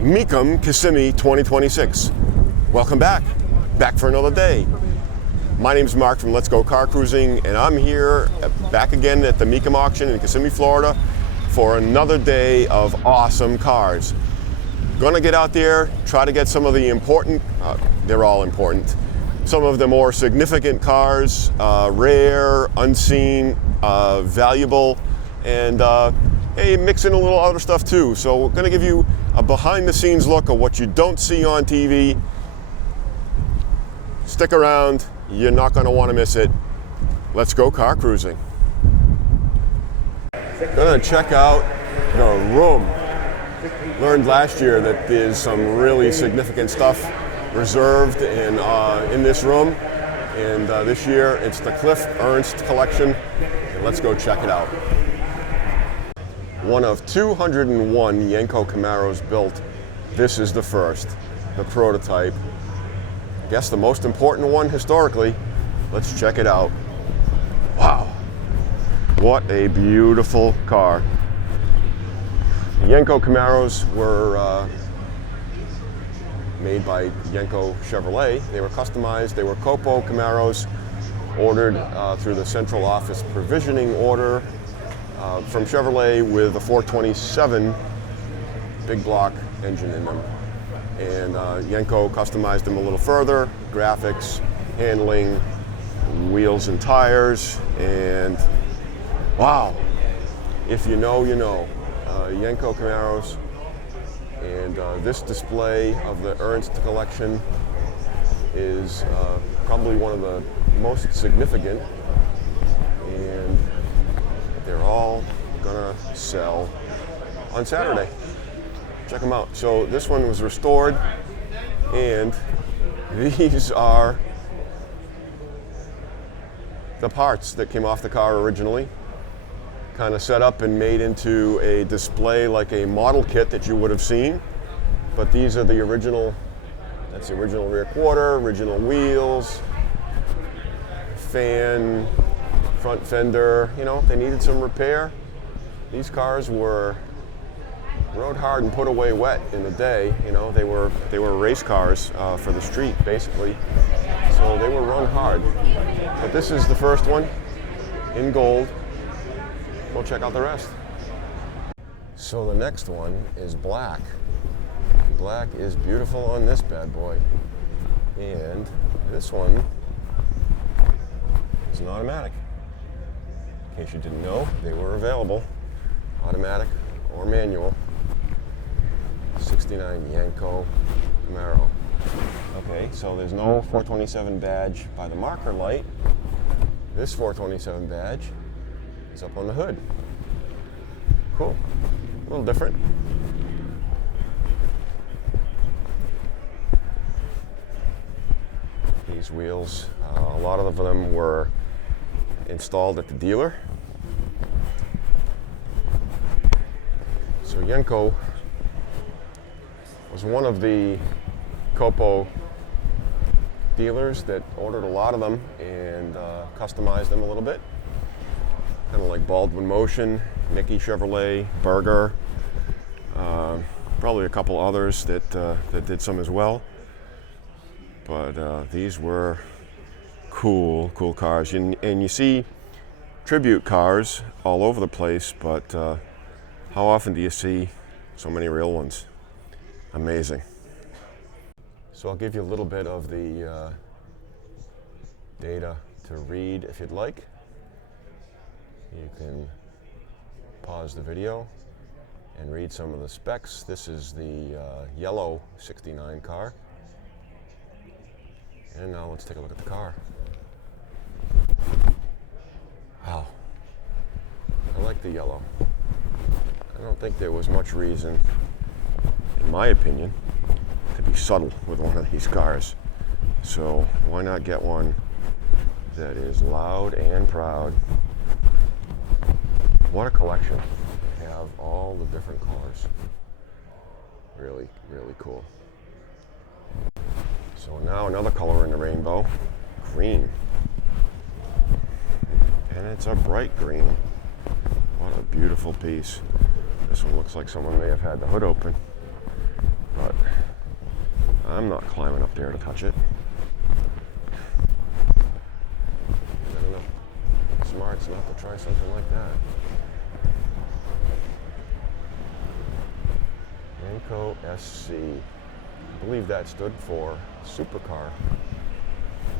Mecum Kissimmee 2026. Welcome back for another day. My name is Mark from Let's Go Car Cruising, and I'm here back again at the Mecum Auction in Kissimmee, Florida for another day of awesome cars. Gonna get out there, try to get some of the important, they're all important, some of the more significant cars, rare, unseen, valuable, and hey, mix in a little other stuff too. So we're gonna give you a behind the scenes look of what you don't see on TV. Stick around, you're not gonna wanna miss it. Let's go car cruising. Gonna check out the room. Learned last year that there's some really significant stuff reserved in this room. And this year it's the Cliff Ernst collection. And let's go check it out. One of 201 Yenko Camaros built. This is the first, the prototype. I guess the most important one historically. Let's check it out. Wow, what a beautiful car. Yenko Camaros were made by Yenko Chevrolet. They were customized, they were Copo Camaros, ordered through the central office provisioning order from Chevrolet with a 427 big block engine in them. And Yenko customized them a little further, graphics, handling, wheels and tires, and wow, if you know, you know. Yenko Camaros, and this display of the Ernst collection is probably one of the most significant, and they're all gonna sell on Saturday. Check them out. So this one was restored, and these are the parts that came off the car originally, kind of set up and made into a display like a model kit that you would have seen. But these are the original, that's the original rear quarter, original wheels, fan, front fender. You know, they needed some repair. These cars were rode hard and put away wet in the day. You know, they were race cars for the street, basically. So they were run hard. But this is the first one in gold. We'll check out the rest. So the next one is black. Black is beautiful on this bad boy. And this one is an automatic. In case you didn't know, they were available, automatic or manual. 69 Yenko Camaro. Okay, so there's no 427 badge by the marker light. This 427 badge is up on the hood. Cool, a little different. These wheels, a lot of them were installed at the dealer. So Yenko was one of the Copo dealers that ordered a lot of them and customized them a little bit. Kind of like Baldwin Motion, Mickey Chevrolet, Berger, probably a couple others that did some as well. But these were cool cars. And you see tribute cars all over the place, but how often do you see so many real ones? Amazing. So I'll give you a little bit of the data to read if you'd like. You can pause the video and read some of the specs. This is the yellow 69 car. And now let's take a look at the car. Wow, I like the yellow. I don't think there was much reason, in my opinion, to be subtle with one of these cars. So why not get one that is loud and proud? What a collection. They have all the different colors. Really, really cool. So now another color in the rainbow, green. And it's a bright green. What a beautiful piece. This one looks like someone may have had the hood open. I'm not climbing up there to touch it. Not enough smarts not to try something like that. Yenko SC. I believe that stood for supercar.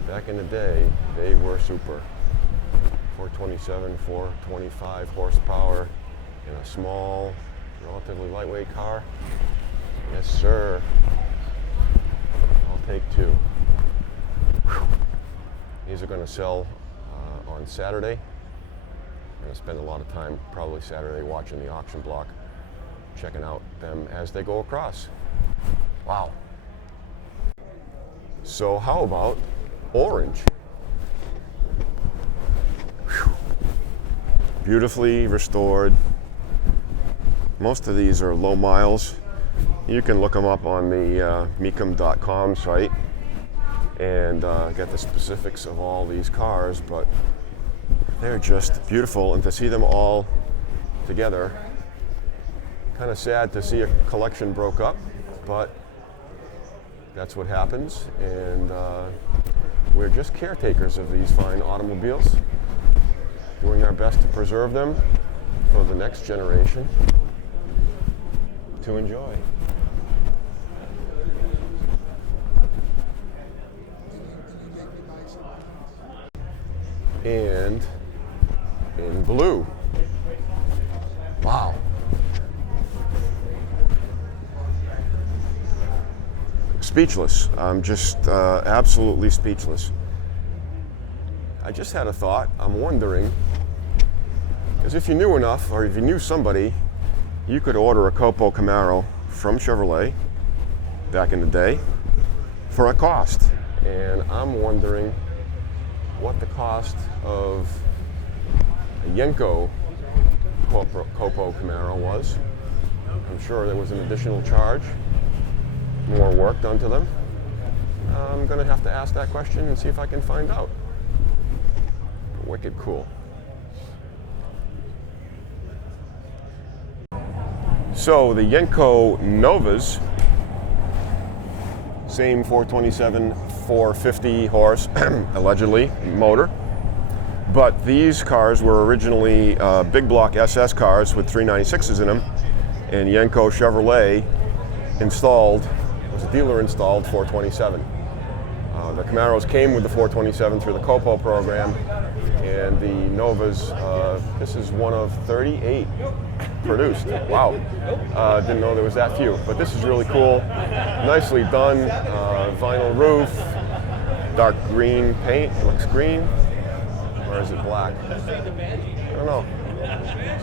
Back in the day, they were super. 427, 425 horsepower in a small, relatively lightweight car. Yes, sir. I'll take two. Whew. These are going to sell on Saturday. I'm going to spend a lot of time, probably Saturday, watching the auction block, checking out them as they go across. Wow. So how about orange? Whew. Beautifully restored. Most of these are low miles. You can look them up on the Mecum.com site and get the specifics of all these cars, but they're just beautiful, and to see them all together, kind of sad to see a collection broke up, but that's what happens, and we're just caretakers of these fine automobiles, doing our best to preserve them for the next generation to enjoy. And in blue. Wow. Speechless. I'm just absolutely speechless. I just had a thought. I'm wondering, because if you knew enough, or if you knew somebody, you could order a Copo Camaro from Chevrolet back in the day for a cost. And I'm wondering what the cost of a Yenko Copo Camaro was. I'm sure there was an additional charge, more work done to them. I'm going to have to ask that question and see if I can find out. Wicked cool. So the Yenko Novas, same 427, 450 horse, allegedly, motor. But these cars were originally big block SS cars with 396s in them, and Yenko Chevrolet installed, was a dealer installed 427. The Camaros came with the 427 through the Copo program, and the Novas, this is one of 38 produced. Wow, didn't know there was that few, but this is really cool. Nicely done, vinyl roof, dark green paint, looks green, or is it black? I don't know.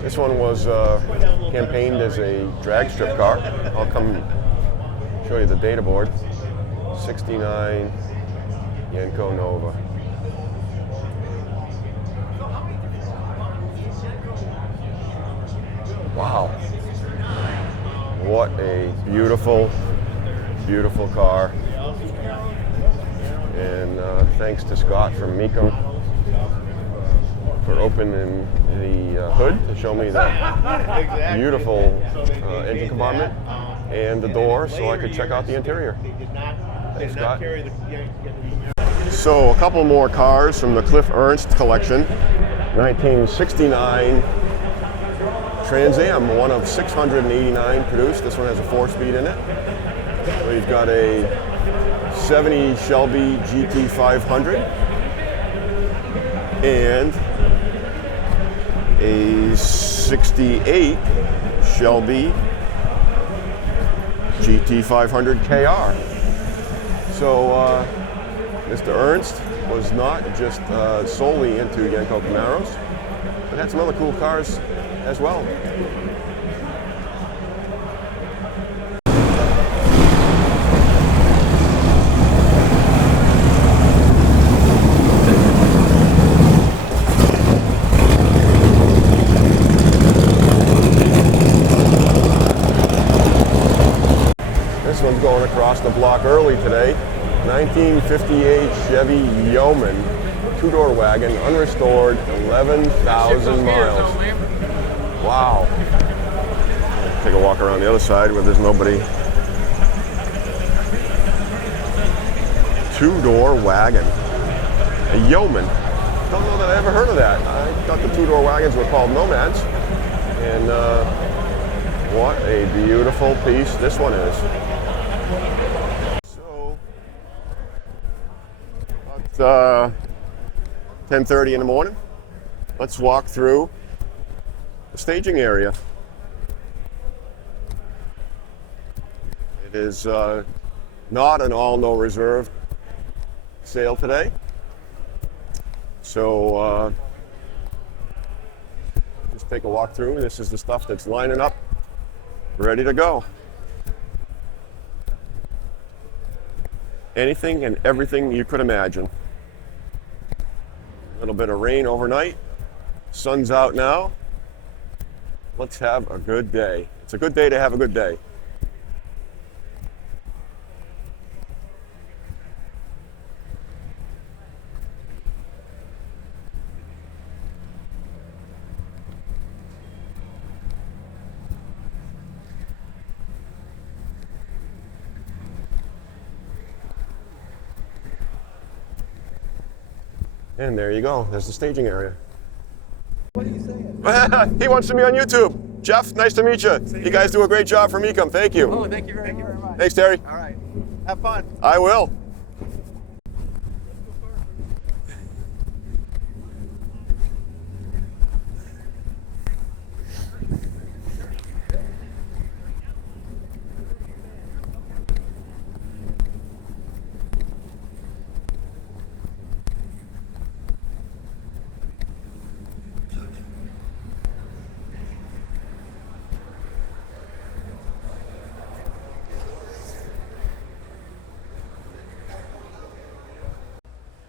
This one was campaigned as a drag strip car. I'll come show you the data board. 69 Yenko Nova. Wow. What a beautiful, beautiful car. And thanks to Scott from Mecum for opening the hood to show me that beautiful engine compartment and the door so I could check out the interior. Thanks, Scott. So a couple more cars from the Cliff Ernst collection. 1969 Trans Am, one of 689 produced. This one has a 4-speed in it. We've got a 70 Shelby GT500 and a 68 Shelby GT500 KR. So Mr. Ernst was not just solely into Yenko Camaros, but had some other cool cars as well. This one's going across the block early today. 1958 Chevy Yeoman, two-door wagon, unrestored, 11,000 miles. Wow. Take a walk around the other side where there's nobody two-door wagon. A Yeoman. Don't know that I ever heard of that. I thought the two-door wagons were called Nomads. And what a beautiful piece this one is. So, about 10:30 in the morning. Let's walk through the staging area. It is not an all no reserve sale today. So just take a walk through. This is the stuff that's lining up, ready to go. Anything and everything you could imagine. A little bit of rain overnight. Sun's out now. Let's have a good day. It's a good day to have a good day. And there you go. There's the staging area. What are you saying? He wants to be on YouTube. Jeff, nice to meet you. You guys do a great job for Mecum. Thank you. Oh, thank you very much. Thanks, Terry. All right. Have fun. I will.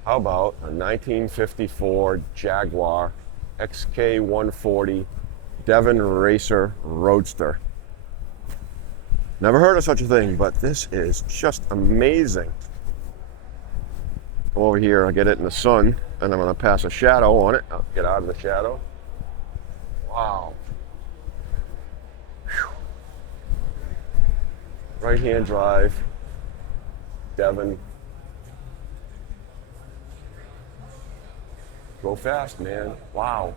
How about a 1954 Jaguar XK140 Devon Racer Roadster? Never heard of such a thing, but this is just amazing. Over here, I get it in the sun, and I'm going to pass a shadow on it. I'll get out of the shadow. Wow. Whew. Right-hand drive, Devon. Go fast, man. Wow.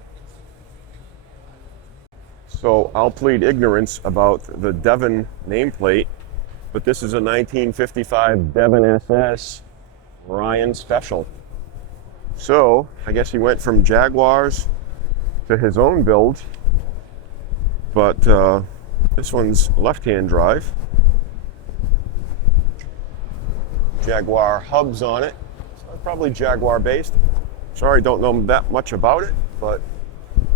So I'll plead ignorance about the Devon nameplate, but this is a 1955 Devon SS Ryan Special. So I guess he went from Jaguars to his own build, but this one's left-hand drive. Jaguar hubs on it, so probably Jaguar based. Sorry, don't know that much about it, but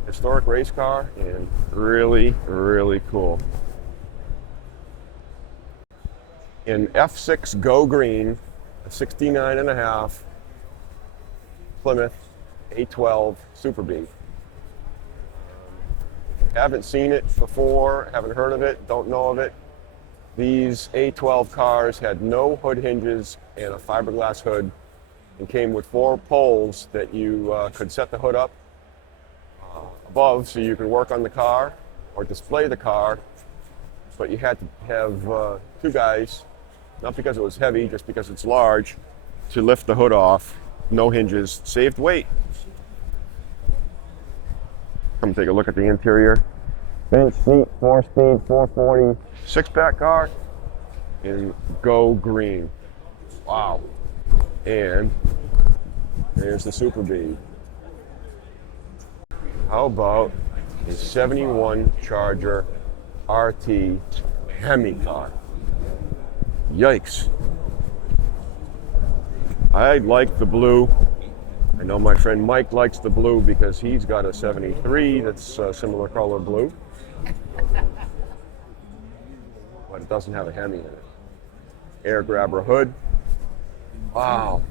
historic race car and really, really cool. In F6 Go Green, a 69.5 Plymouth A12 Super B. Haven't seen it before, haven't heard of it, don't know of it. These A12 cars had no hood hinges and a fiberglass hood, and came with 4 poles that you could set the hood up above so you could work on the car or display the car, but you had to have 2 guys, not because it was heavy, just because it's large, to lift the hood off. No hinges, saved weight. Come take a look at the interior. Bench seat, 4-speed, 440, 6-pack car in Go Green. Wow. And there's the Super B. How about a 71 Charger RT Hemi car? Yikes. I like the blue. I know my friend Mike likes the blue because he's got a 73 that's similar color blue. But it doesn't have a Hemi in it. Air grabber hood. Wow.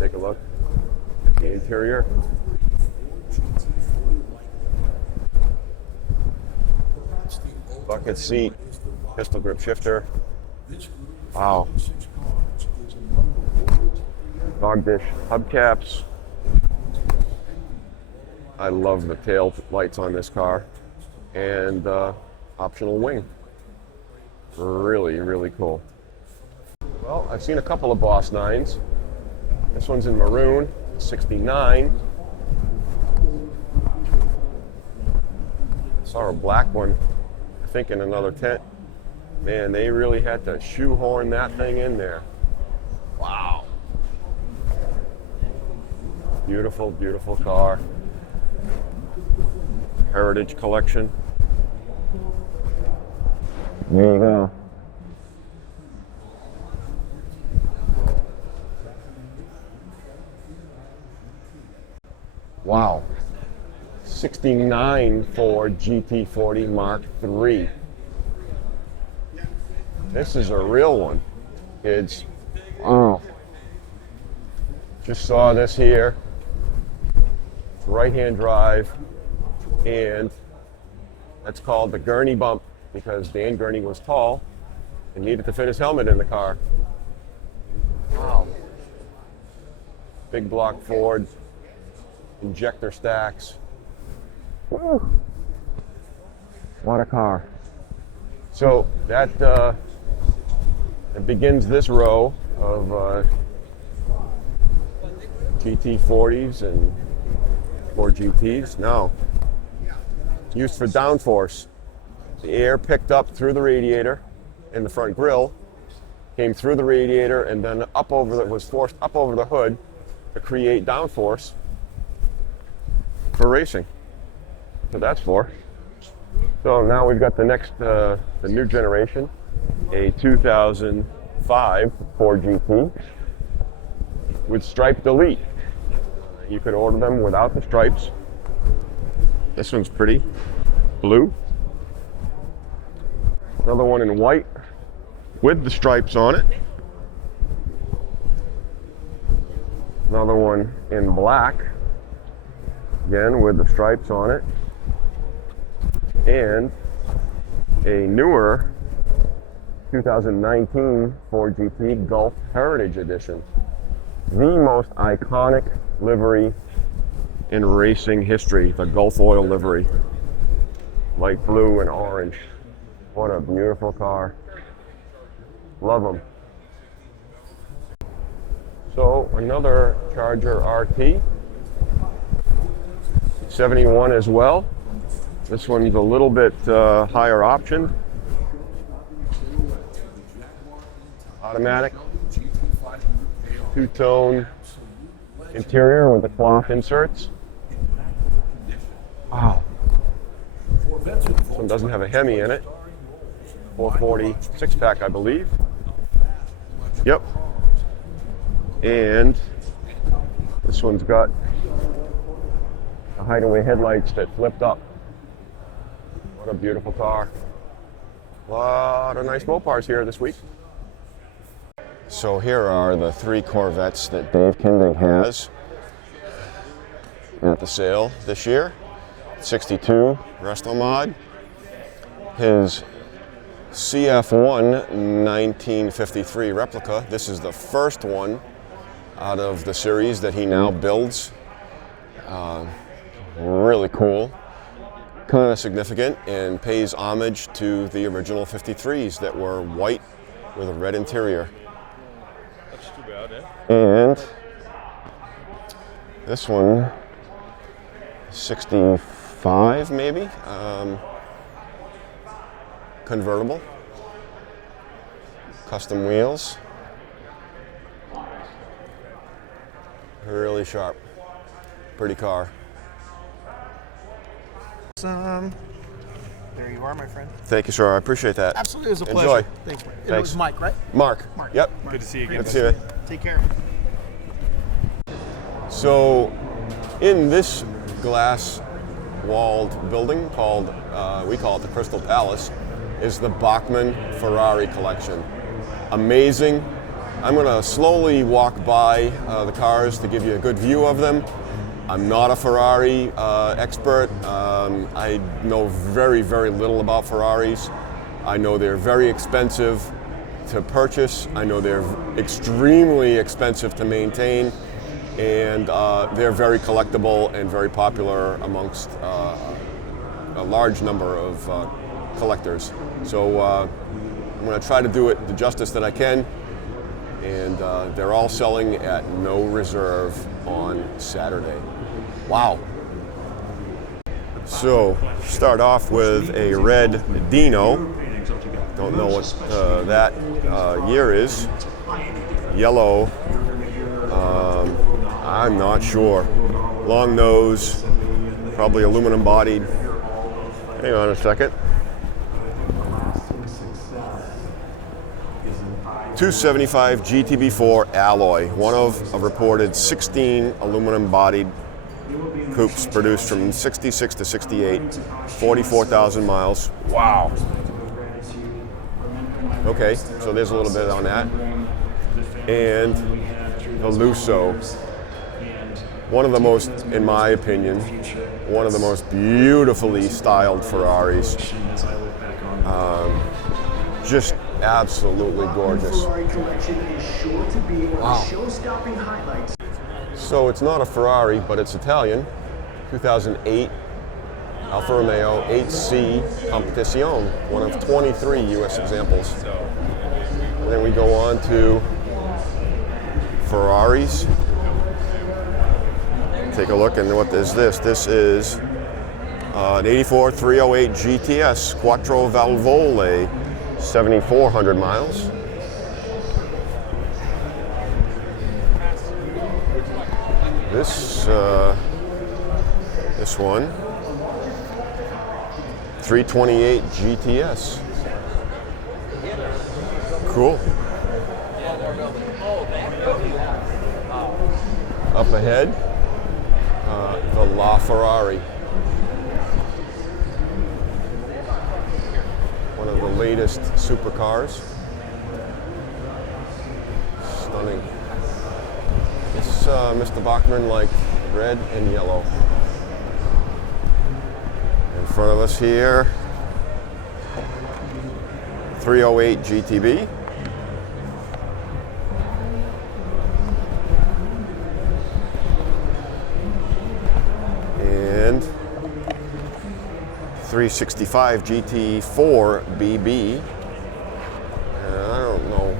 Take a look at the interior. Bucket seat, pistol grip shifter. Wow. Dog dish hubcaps. I love the tail lights on this car. And optional wing. Really, really cool. Well, I've seen a couple of Boss 9s. This one's in maroon, 69. Saw a black one, I think in another tent. Man, they really had to shoehorn that thing in there. Wow. Beautiful, beautiful car. Heritage collection. There you go. Wow. 69 Ford GT40 Mark III. This is a real one, kids. Wow. Just saw this here. Right-hand drive, and that's called the gurney bump because Dan Gurney was tall and needed to fit his helmet in the car. Wow. Big block Ford, injector stacks. Woo. What a car. So that begins this row of GT40s and Ford GTs. Now, used for downforce. The air picked up through the radiator in the front grille, came through the radiator, and then was forced up over the hood to create downforce for racing. So that's for. So now we've got the new generation, a 2005 Ford GT with striped Elite. You could order them without the stripes. This one's pretty. Blue. Another one in white with the stripes on it. Another one in black, again with the stripes on it. And a newer 2019 Ford GT Gulf Heritage Edition. The most iconic livery in racing history, the Gulf Oil livery. Light blue and orange. What a beautiful car. Love them. So another Charger RT. 71 as well. This one's a little bit higher option. Automatic. Two-tone interior with the cloth inserts. Wow. This one doesn't have a Hemi in it. 440 6-pack, I believe. Yep. And this one's got the hideaway headlights that flipped up. What a beautiful car. A lot of nice Mopars here this week. So here are the 3 Corvettes that Dave Kinding has at the sale this year. 62 Resto Mod. His CF1 1953 replica. This is the first one out of the series that he now builds. Really cool. Kind of significant and pays homage to the original 53s that were white with a red interior. That's too bad, eh? And this one, 65 maybe, convertible, custom wheels, really sharp, pretty car. There you are, my friend. Thank you, sir. I appreciate that. Absolutely, it was a pleasure. Enjoy. Thanks, Mike. It Thanks. was Mike, right? Mark. Mark. Yep. Mark. Good to see you again. Good to see you. Take care. So, in this glass-walled building called, we call it the Crystal Palace, is the Bachmann Ferrari collection. Amazing. I'm going to slowly walk by the cars to give you a good view of them. I'm not a Ferrari expert. I know very, very little about Ferraris. I know they're very expensive to purchase. I know they're extremely expensive to maintain. And they're very collectible and very popular amongst a large number of collectors. So I'm going to try to do it the justice that I can. and they're all selling at no reserve on Saturday. Wow. So, start off with a red Dino. Don't know what that year is. Yellow. I'm not sure. Long nose, probably aluminum bodied. Hang on a second. 275 GTB4 alloy, one of a reported 16 aluminum bodied coupes produced from 66 to 68, 44,000 miles. Wow. Okay, so there's a little bit on that. And the Lusso, one of the most, in my opinion, one of the most beautifully styled Ferraris. Just absolutely gorgeous. Wow. So it's not a Ferrari, but it's Italian. 2008 Alfa Romeo 8C Competizione, one of 23 US examples. And then we go on to Ferraris. Take a look, and what is this? This is an 84 308 GTS Quattro Valvole, 7,400 miles. This one, 328 GTS. Cool. Up ahead, the La Ferrari. One of the latest supercars. Stunning. It's Mr. Bachmann like red and yellow. In front of us here, 308 GTB. And 365 GT4 BB. I don't know,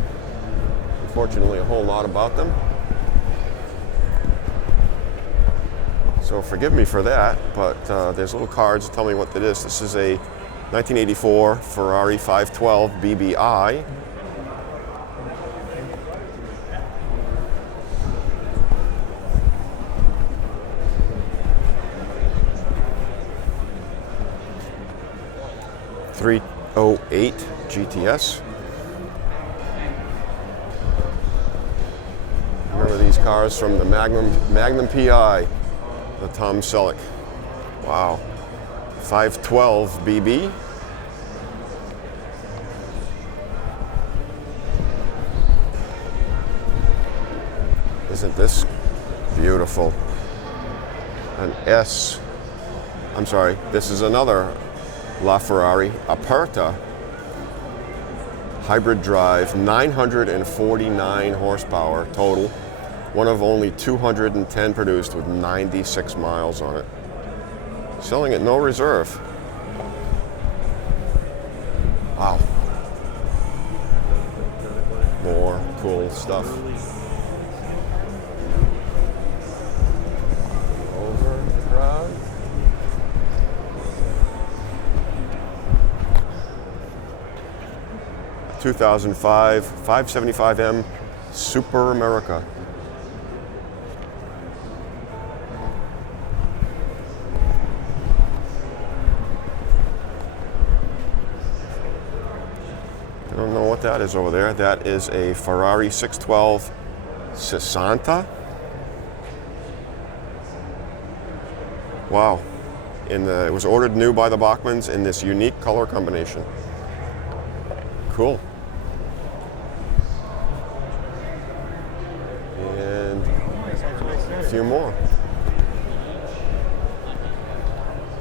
unfortunately, a whole lot about them. So forgive me for that, but there's little cards that tell me what that is. This is a 1984 Ferrari 512 BBI. .308 GTS. Remember these cars from the Magnum PI, the Tom Selleck. Wow. 512 BB. Isn't this beautiful? An S. I'm sorry, this is another La Ferrari Aperta. Hybrid drive, 949 horsepower total. One of only 210 produced with 96 miles on it. Selling at no reserve. Wow. More cool stuff. Overcrowd. ...2005 575M Super America. I don't know what that is over there. That is a Ferrari 612 Sessanta. Wow. It was ordered new by the Bachmanns in this unique color combination. Cool. And a few more.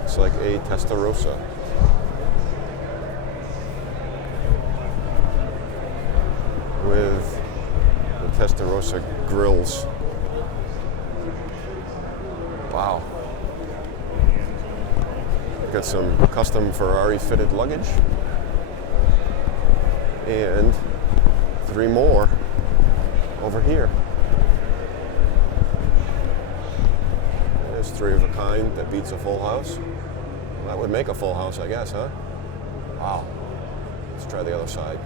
It's like a Testarossa. With the Testarossa grills. Wow. Got some custom Ferrari fitted luggage. And three more. over here. There's three of a kind that beats a full house. Well, that would make a full house, I guess, huh? Wow. Let's try the other side.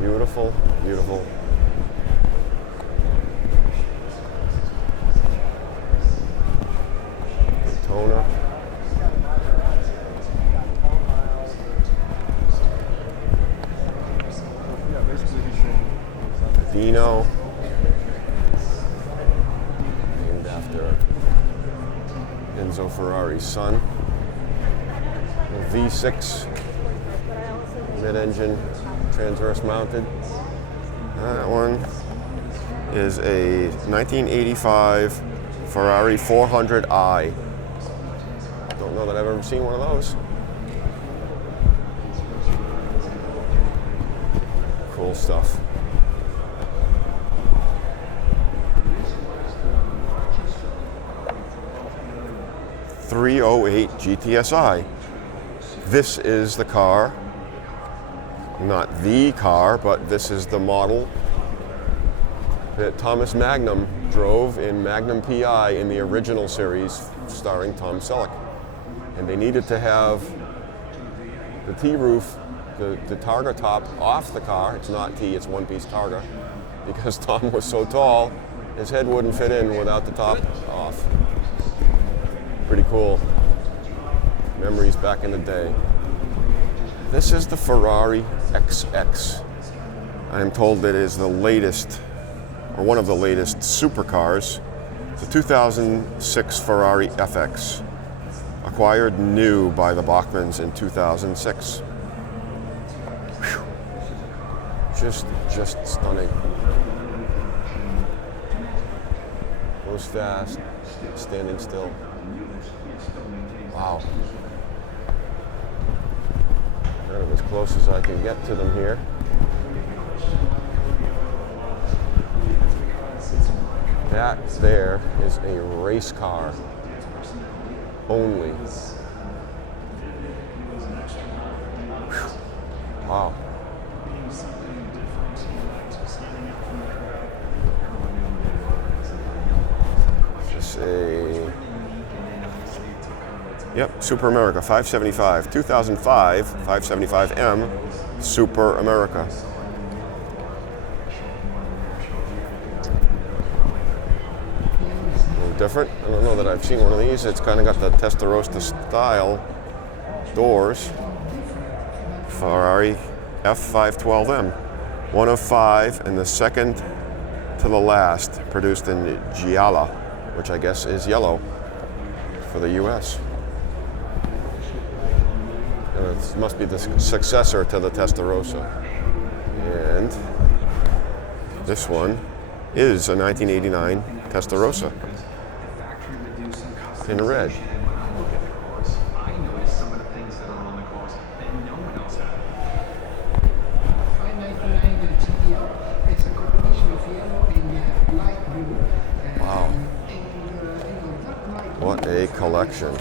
Beautiful, beautiful. Toner. Dino. Named after Enzo Ferrari's son. V6 mid-engine transverse mounted. That one is a 1985 Ferrari 400i. Don't know that I've ever seen one of those. Cool stuff. .308 GTSI. This is the car. Not the car, but this is the model that Thomas Magnum drove in Magnum PI in the original series starring Tom Selleck. And they needed to have the T-roof, the Targa top off the car. It's not T, it's one-piece Targa. Because Tom was so tall, his head wouldn't fit in without the top off. Pretty cool. Memories back in the day. This is the Ferrari XX. I am told it is the latest, or one of the latest supercars. It's a 2006 Ferrari FX, acquired new by the Bachmanns in 2006. Whew. Just stunning. Goes fast, standing still. Wow. Kind of as close as I can get to them here. That there is a race car only. Whew. Wow. Just a Yep, Super America 575, 2005 575M Super America. A little different. I don't know that I've seen one of these. It's kind of got the Testarossa style doors. Ferrari F512M, one of five, and the second to the last, produced in Gialla, which I guess is yellow for the U.S. It must be the successor to the Testarossa. And this one is a 1989 Testarossa in red. Wow. What a collection.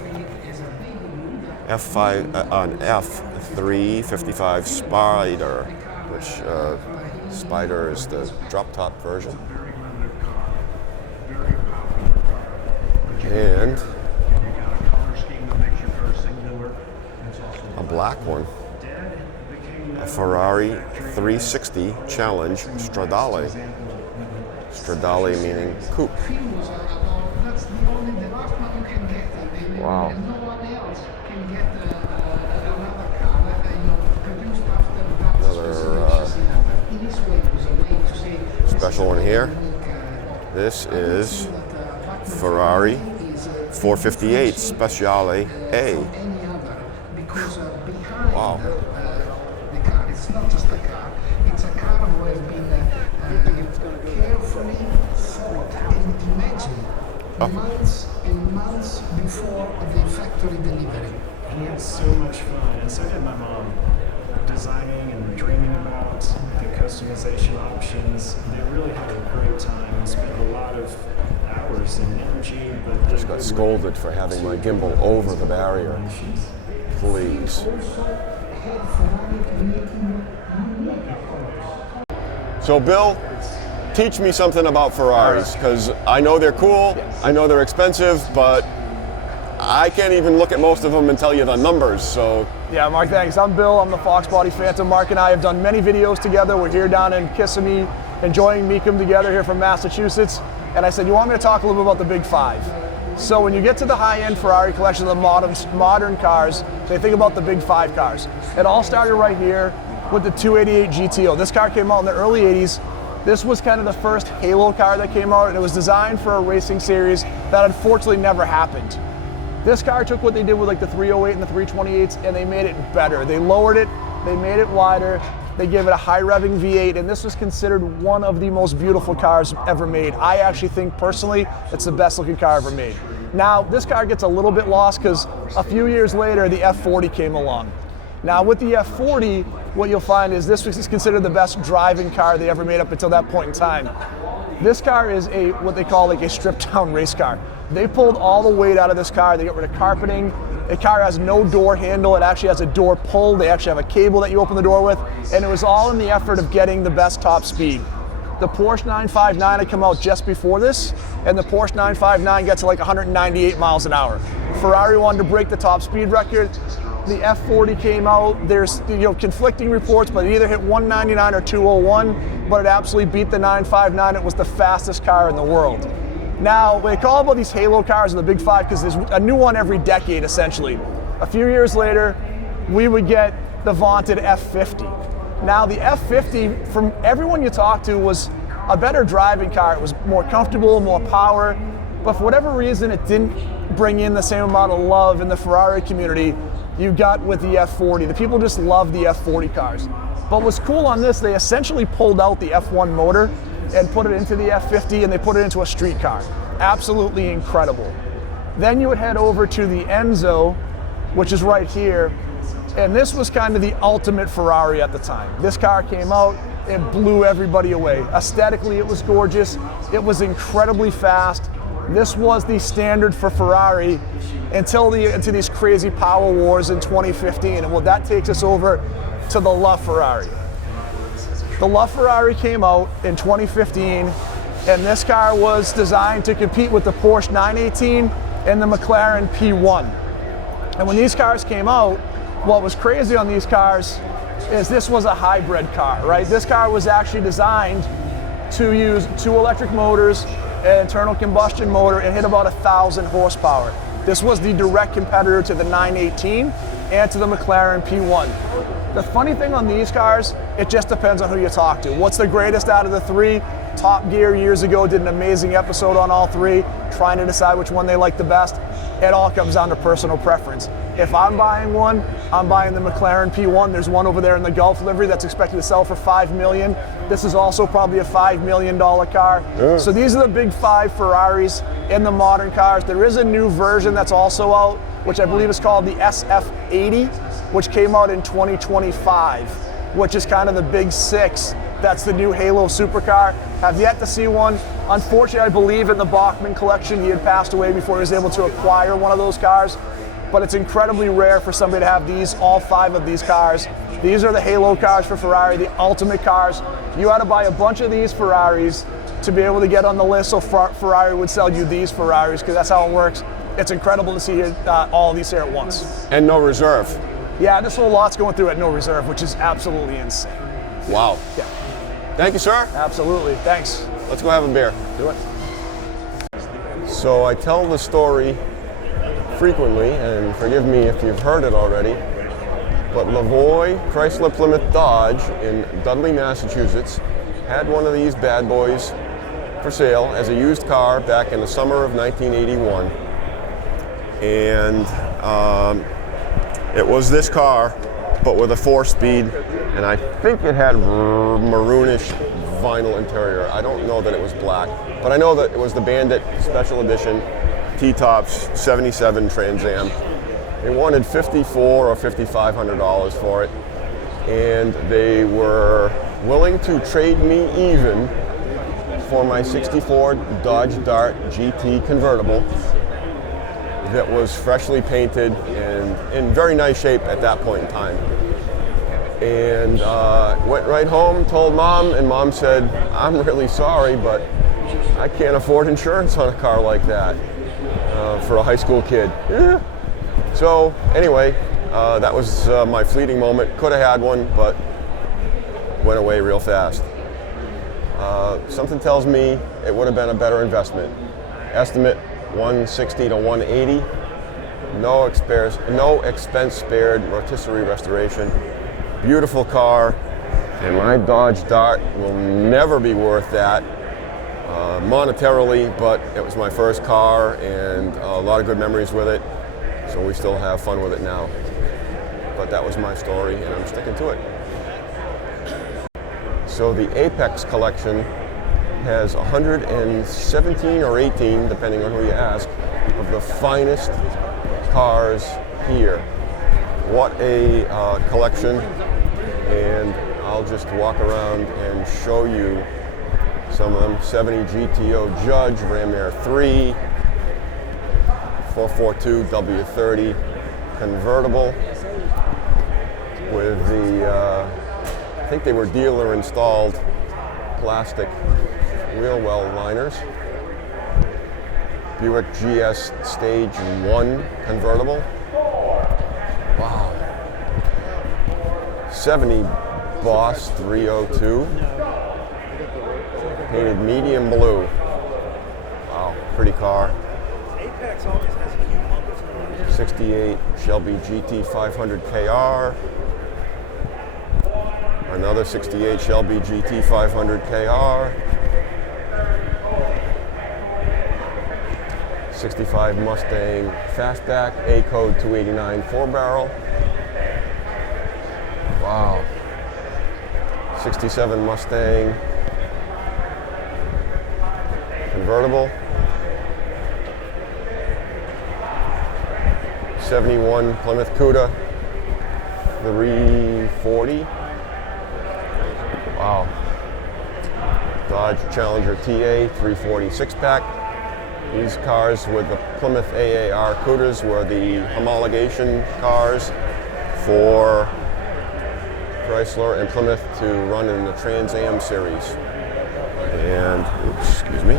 An F355 Spider, which Spider is the drop-top version. And a black one, a Ferrari 360 Challenge Stradale. Stradale meaning coupe. Wow. Another special one here. This is Ferrari 458 Speciale A. Wow. It's not just a car, it's a car who has been carefully thought and imagined months and months before the factory delivery. He had so much fun, and so did my mom, designing and dreaming about the customization options. They really had a great time and spent a lot of hours and energy. But just got scolded for having my gimbal over the barrier. Please. So Bill, teach me something about Ferraris, because I know they're cool, I know they're expensive, but I can't even look at most of them and tell you the numbers, so. Yeah, Mark, thanks. I'm Bill, I'm the Fox Body Phantom. Mark and I have done many videos together. We're here down in Kissimmee, enjoying Mecum together here from Massachusetts. And I said, you want me to talk a little bit about the big five? So when you get to the high-end Ferrari collection, the modern cars, they think about the big five cars. It all started right here with the 288 GTO. This car came out in the early 80s. This was kind of the first halo car that came out, and it was designed for a racing series that unfortunately never happened. This car took what they did with like the 308 and the 328s, and they made it better. They lowered it, they made it wider, they gave it a high revving V8, and this was considered one of the most beautiful cars ever made. I actually think personally it's the best looking car ever made. Now this car gets a little bit lost because a few years later the F40 came along. Now with the F40, what you'll find is this was considered the best driving car they ever made up until that point in time. This car is what they call like a stripped down race car. They pulled all the weight out of this car. They got rid of carpeting. The car has no door handle. It actually has a door pull. They actually have a cable that you open the door with. And it was all in the effort of getting the best top speed. The Porsche 959 had come out just before this, and the Porsche 959 gets to like 198 miles an hour. Ferrari wanted to break the top speed record. The F40 came out. There's conflicting reports, but it either hit 199 or 201, but it absolutely beat the 959. It was the fastest car in the world. Now, they call about these halo cars in the big five because there's a new one every decade, essentially. A few years later, we would get the vaunted F50. Now, the F50, from everyone you talk to, was a better driving car. It was more comfortable, more power, but for whatever reason, it didn't bring in the same amount of love in the Ferrari community you got with the F40. The people just love the F40 cars. But what's cool on this, they essentially pulled out the F1 motor and put it into the F50, and they put it into a street car. Absolutely incredible. Then you would head over to the Enzo, which is right here, and this was kind of the ultimate Ferrari at the time. This car came out, it blew everybody away. Aesthetically, it was gorgeous. It was incredibly fast. This was the standard for Ferrari until into these crazy power wars in 2015. And well, that takes us over to the LaFerrari. The LaFerrari came out in 2015, and this car was designed to compete with the Porsche 918 and the McLaren P1. And when these cars came out, what was crazy on these cars is this was a hybrid car, right? This car was actually designed to use 2 electric motors, an internal combustion motor, and hit about 1,000 horsepower. This was the direct competitor to the 918 and to the McLaren P1. The funny thing on these cars, it just depends on who you talk to. What's the greatest out of the 3? Top Gear years ago did an amazing episode on all 3, trying to decide which one they like the best. It all comes down to personal preference. If I'm buying one, I'm buying the McLaren P1. There's one over there in the Gulf livery that's expected to sell for $5 million. This is also probably a $5 million car. Yeah. So these are the big 5 Ferraris in the modern cars. There is a new version that's also out, which I believe is called the SF80, which came out in 2025, which is kind of the big 6. That's the new Halo supercar. Have yet to see one. Unfortunately, I believe in the Bachmann collection, he had passed away before he was able to acquire one of those cars. But it's incredibly rare for somebody to have all 5 of these cars. These are the Halo cars for Ferrari, the ultimate cars. You had to buy a bunch of these Ferraris to be able to get on the list, so Ferrari would sell you these Ferraris, because that's how it works. It's incredible to see all of these here at once. And no reserve. Yeah, this whole lot's going through at no reserve, which is absolutely insane. Wow. Yeah. Thank you, sir. Absolutely, thanks. Let's go have a beer. Do it. So I tell the story frequently, and forgive me if you've heard it already, but Lavoie Chrysler Plymouth Dodge in Dudley, Massachusetts had one of these bad boys for sale as a used car back in the summer of 1981. And it was this car, but with a 4-speed, and I think it had maroonish vinyl interior. I don't know that it was black, but I know that it was the Bandit Special Edition T-Tops 77 Trans Am. They wanted $5,400 or $5,500 for it, and they were willing to trade me even for my '64 Dodge Dart GT convertible that was freshly painted and in very nice shape at that point in time. And went right home, told Mom, and Mom said, I'm really sorry, but I can't afford insurance on a car like that for a high school kid. Yeah. So anyway, that was my fleeting moment. Could have had one, but went away real fast. Something tells me it would have been a better investment. Estimate 160 to 180. No expense spared, rotisserie restoration. Beautiful car, and my Dodge Dart will never be worth that monetarily, but it was my first car and a lot of good memories with it, so we still have fun with it now. But that was my story, and I'm sticking to it. So the Apex collection has 117 or 18, depending on who you ask, of the finest cars here. What a collection, and I'll just walk around and show you some of them. 70 GTO Judge, Ram Air 3, 442 W30 convertible with the, I think they were dealer installed plastic wheel well liners. Buick GS Stage 1 convertible. Wow. 70 Boss 302. Painted medium blue. Wow, pretty car. 68 Shelby GT 500 KR. Another 68 Shelby GT 500 KR. 65 Mustang Fastback, A-Code 289 4-barrel. Wow. 67 Mustang convertible. 71 Plymouth Cuda 340. Wow. Dodge Challenger TA 340 6-pack. These cars with the Plymouth AAR Cudas were the homologation cars for Chrysler and Plymouth to run in the Trans Am series. And, oops, excuse me.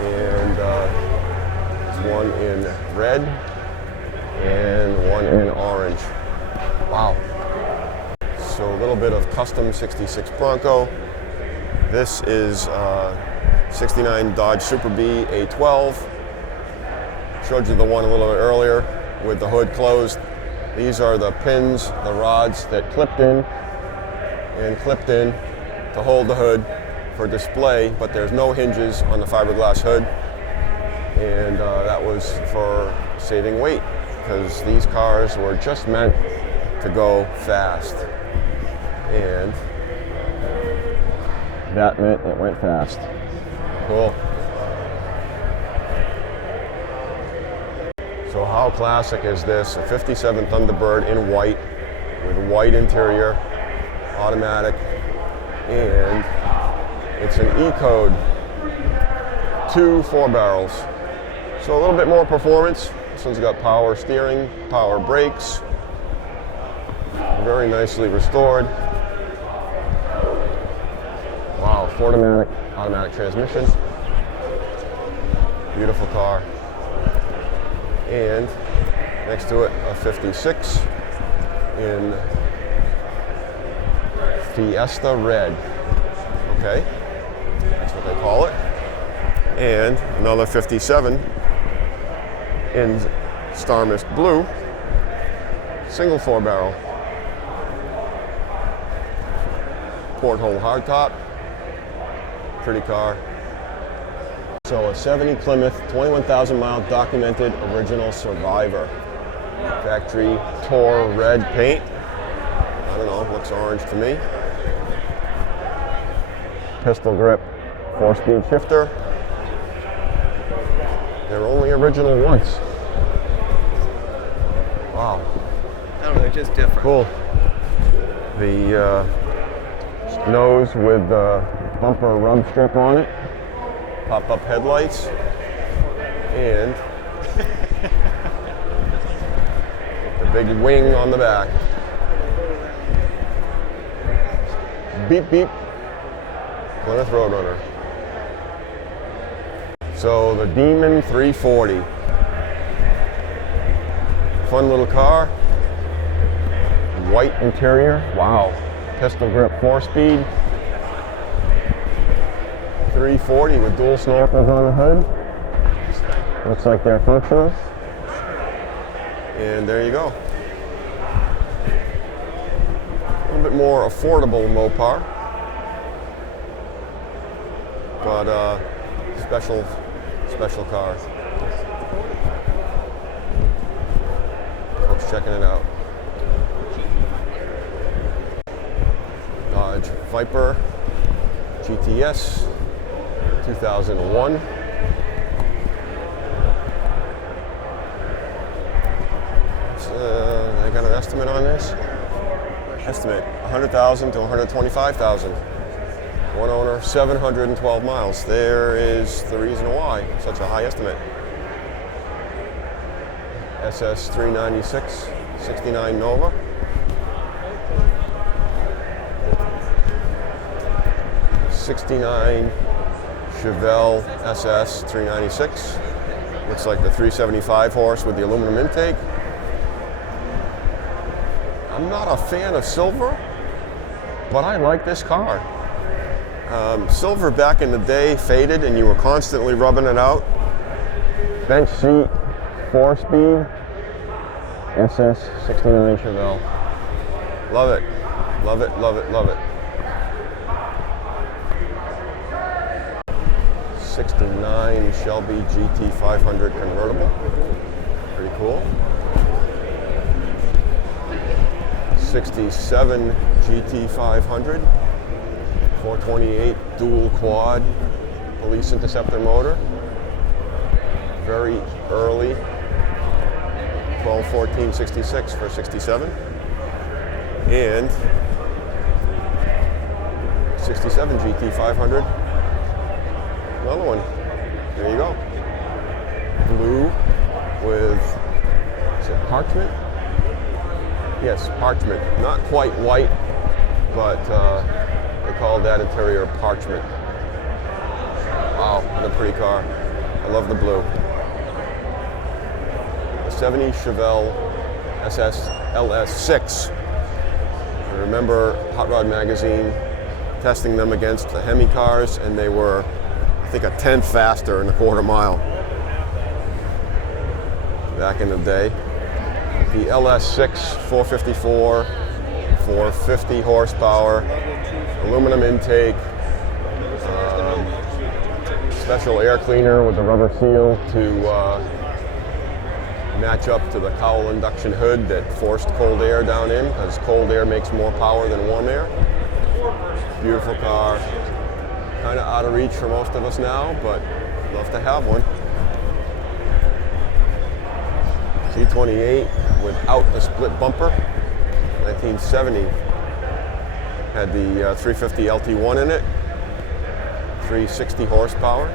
And there's one in red and one in orange. Wow. So a little bit of custom 66 Bronco. This is 69 Dodge Super B A12. Showed you the one a little bit earlier with the hood closed. These are the pins, the rods that clipped in to hold the hood for display, but there's no hinges on the fiberglass hood. And that was for saving weight, because these cars were just meant to go fast. And that meant it went fast. Cool. So how classic is this? A 57 Thunderbird in white with white interior, automatic, and it's an E-Code, 2 4-barrels. So a little bit more performance. This one's got power steering, power brakes, very nicely restored. Wow, Ford-O-Matic automatic transmission. Beautiful car. And next to it, a 56 in Fiesta Red. Okay, that's what they call it. And another 57 in Star Mist Blue, single 4-barrel. Porthole hardtop, pretty car. So a 70 Plymouth, 21,000 mile documented original Survivor. Factory Tour red paint. I don't know, looks orange to me. Pistol grip, 4-speed shifter. They're only original once. Wow. I don't know, they're just different. Cool. The nose with the bumper rub strip on it. Pop-up headlights. And the Big wing on the back. Beep, beep. Plymouth Roadrunner. So the Demon 340. Fun little car. White interior. Wow. Pistol grip 4-speed. 340 with dual snappers on the hood. Looks like they're functional. And there you go. A little bit more affordable Mopar. But special car. Folks checking it out. Dodge Viper GTS 2001. I got an estimate on this. Estimate 100,000 to 125,000. One owner, 712 miles. There is the reason why such a high estimate. SS 396, 69 Nova. '69 Chevelle SS 396. Looks like the 375 horse with the aluminum intake. I'm not a fan of silver, but I like this car. Silver back in the day faded and you were constantly rubbing it out. Bench seat, 4-speed, SS 69 Chevelle. Love it, love it, love it, love it. 69 Shelby GT 500 convertible. Pretty cool. 67 GT 500. 428 dual quad police interceptor motor. Very early. 12/14/66 for 67. And 67 GT 500. Another one. There you go. Blue with, is it parchment? Yes, parchment. Not quite white, but they call that interior parchment. Wow, what a pretty car. I love the blue. The 70 Chevelle SS LS6. I remember Hot Rod Magazine testing them against the Hemi cars, and they were, I think, a tenth faster in a quarter mile back in the day. The LS6 454, 450 horsepower, aluminum intake, special air cleaner with the rubber seal to match up to the cowl induction hood that forced cold air down in, because cold air makes more power than warm air. Beautiful car. Kind of out of reach for most of us now, but love to have one. C28 without the split bumper. 1970. Had the 350 LT1 in it. 360 horsepower.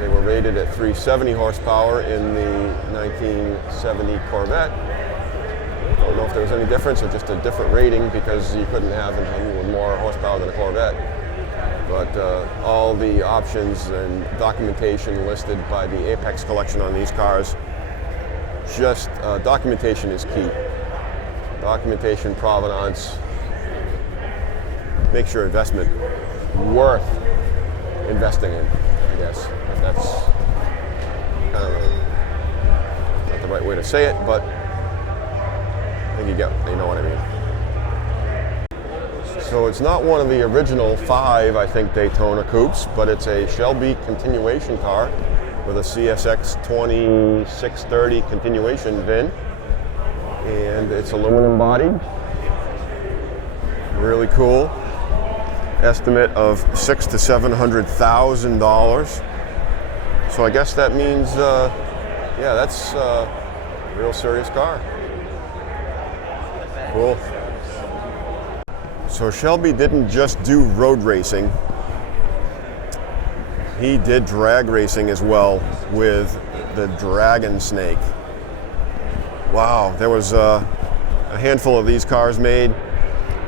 They were rated at 370 horsepower in the 1970 Corvette. Don't know if there was any difference or just a different rating because you couldn't have anything with more horsepower than a Corvette. But all the options and documentation listed by the Apex collection on these cars, just documentation is key. Documentation, provenance, makes your investment worth investing in, I guess. If that's kind of not the right way to say it, but I think you know what I mean. So it's not one of the original 5, I think, Daytona coupes, but it's a Shelby continuation car with a CSX 2630 continuation VIN, and it's aluminum bodied. Really cool. Estimate of $600,000 to $700,000. So I guess that means, yeah, that's a real serious car. Cool. So Shelby didn't just do road racing. He did drag racing as well with the Dragon Snake. Wow, there was a handful of these cars made.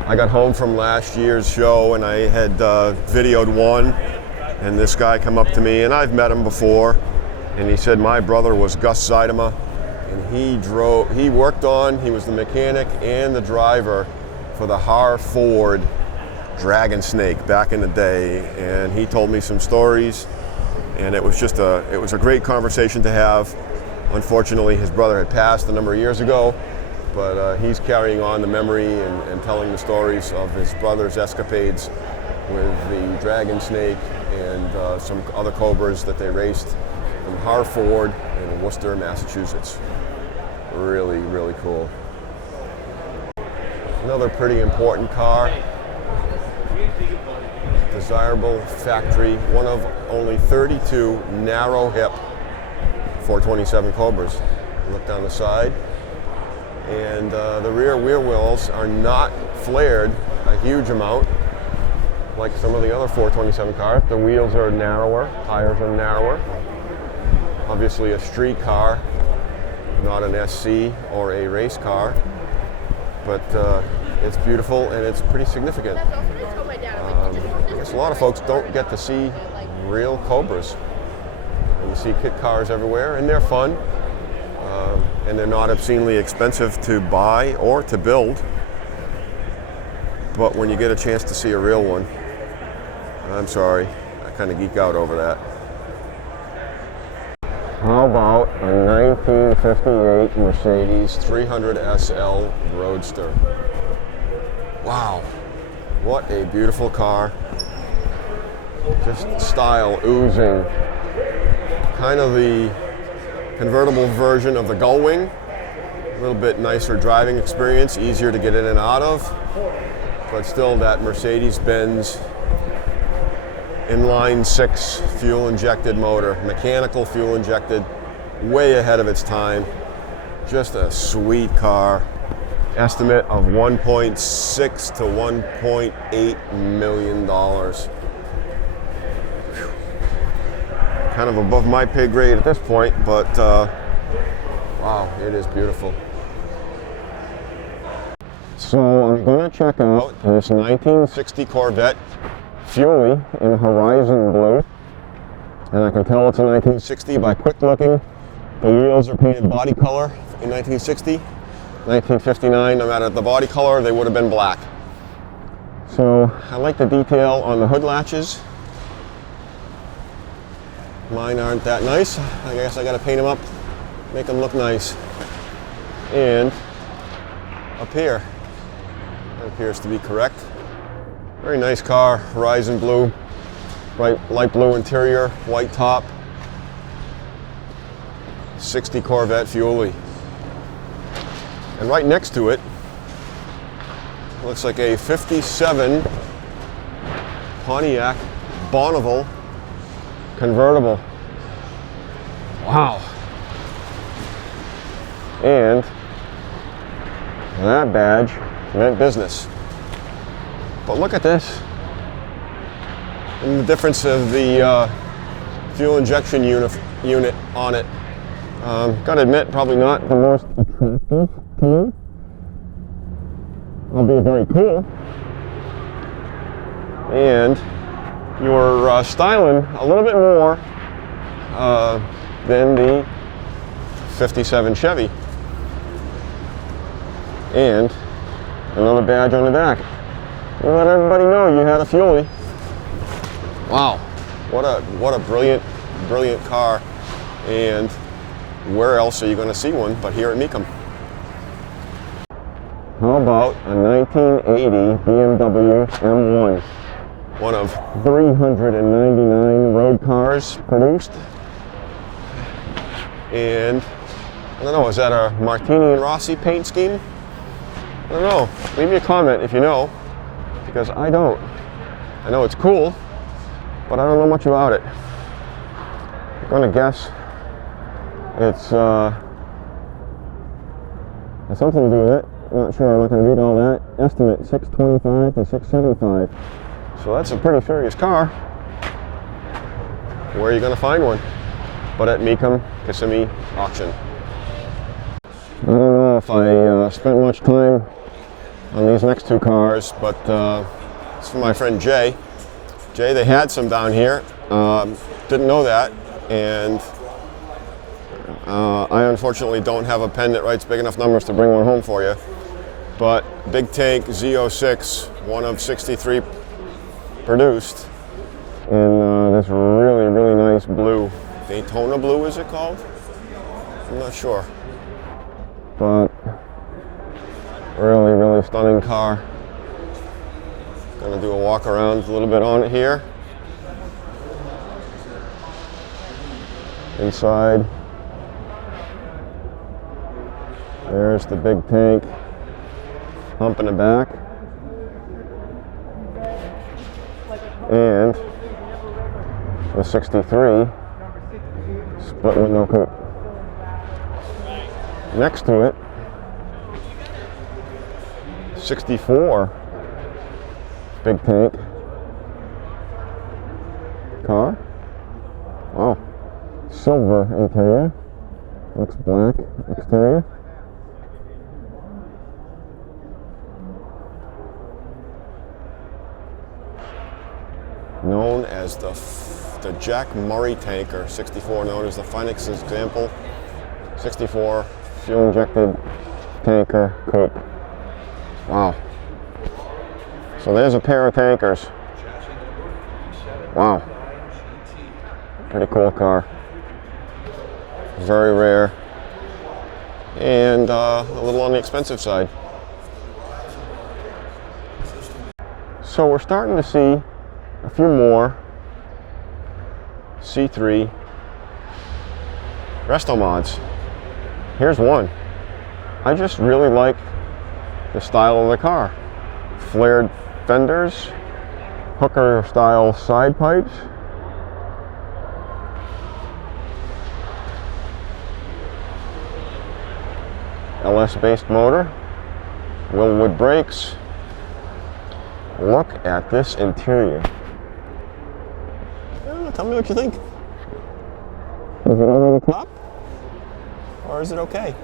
I got home from last year's show and I had videoed one, and this guy come up to me, and I've met him before, and he said my brother was Gus Seidema, and he was the mechanic and the driver for the Har Ford Dragon Snake back in the day, and he told me some stories, and it was a great conversation to have. Unfortunately, his brother had passed a number of years ago, but he's carrying on the memory and telling the stories of his brother's escapades with the Dragon Snake and some other Cobras that they raced from Har Ford in Worcester, Massachusetts. Really, really cool. Another pretty important car. Desirable factory, one of only 32 narrow hip 427 Cobras. Look down the side, and the rear wheel wells are not flared a huge amount like some of the other 427 cars. The wheels are narrower, tires are narrower. Obviously a street car, not an SC or a race car, but it's beautiful and it's pretty significant. I guess a lot of folks don't get to see real Cobras. You see kit cars everywhere, and they're fun, and they're not obscenely expensive to buy or to build. But when you get a chance to see a real one, I'm sorry, I kind of geek out over that. How about a 1958 Mercedes 300 SL Roadster? Wow, what a beautiful car. Just style oozing. Kind of the convertible version of the Gullwing. A little bit nicer driving experience, easier to get in and out of, but still that Mercedes-Benz inline 6 fuel injected motor, mechanical fuel injected, way ahead of its time. Just a sweet car. Estimate of $1.6 to $1.8 million. Kind of above my pay grade at this point, but wow, it is beautiful. So I'm going to check out this 1960 Corvette Fuelie in Horizon Blue, and I can tell it's a 1960 by quick looking. The wheels are painted body color in 1960. 1959, no matter the body color, they would have been black. So I like the detail on the hood latches. Mine aren't that nice. I guess I gotta paint them up, make them look nice. And up here, that appears to be correct. Very nice car, Horizon Blue, light blue interior, white top. 60 Corvette Fuelie. And right next to it, looks like a 57 Pontiac Bonneville convertible. Wow. And that badge meant business. But look at this. And the difference of the fuel injection unit on it. Gotta admit, probably not the most attractive to me. Albeit very cool. And you're styling a little bit more than the 57 Chevy. And another badge on the back. You let everybody know you had a Fuelie. Wow, what a brilliant car. And where else are you going to see one but here at Mecum? How about a 1980 BMW M1? One of 399 road cars produced. And I don't know, is that a Martini and Rossi paint scheme? I don't know. Leave me a comment if you know, because I don't. I know it's cool, but I don't know much about it. I'm gonna guess it's something to do with it. Not sure, I'm not gonna read all that. Estimate $625 to $675. So that's a pretty serious car. Where are you gonna find one? But at Mecum Kissimmee Auction. I don't know if I spent much time on these next two cars, but it's from my friend Jay. Jay, they had some down here. Didn't know that, and I unfortunately don't have a pen that writes big enough numbers to bring one home for you. But big tank Z06, one of 63 produced, in this really, really nice blue. Daytona blue, is it called? I'm not sure. But really, really stunning car. Gonna do a walk around a little bit on it here. Inside, there's the big tank, hump in the back, and the 63 split window coupe. Next to it, 64 big tank car. Wow. Silver interior, looks black exterior. Known as the Jack Murray tanker, 64, known as the finest example, 64 fuel injected tanker coupe. Wow. So there's a pair of tankers. Wow. Pretty cool car. Very rare, and a little on the expensive side. So we're starting to see a few more C3 resto mods. Here's one. I just really like the style of the car. Flared fenders, hooker style side pipes. LS-based motor, Willwood brakes. Look at this interior. Tell me what you think. Is it over the top? Or is it okay?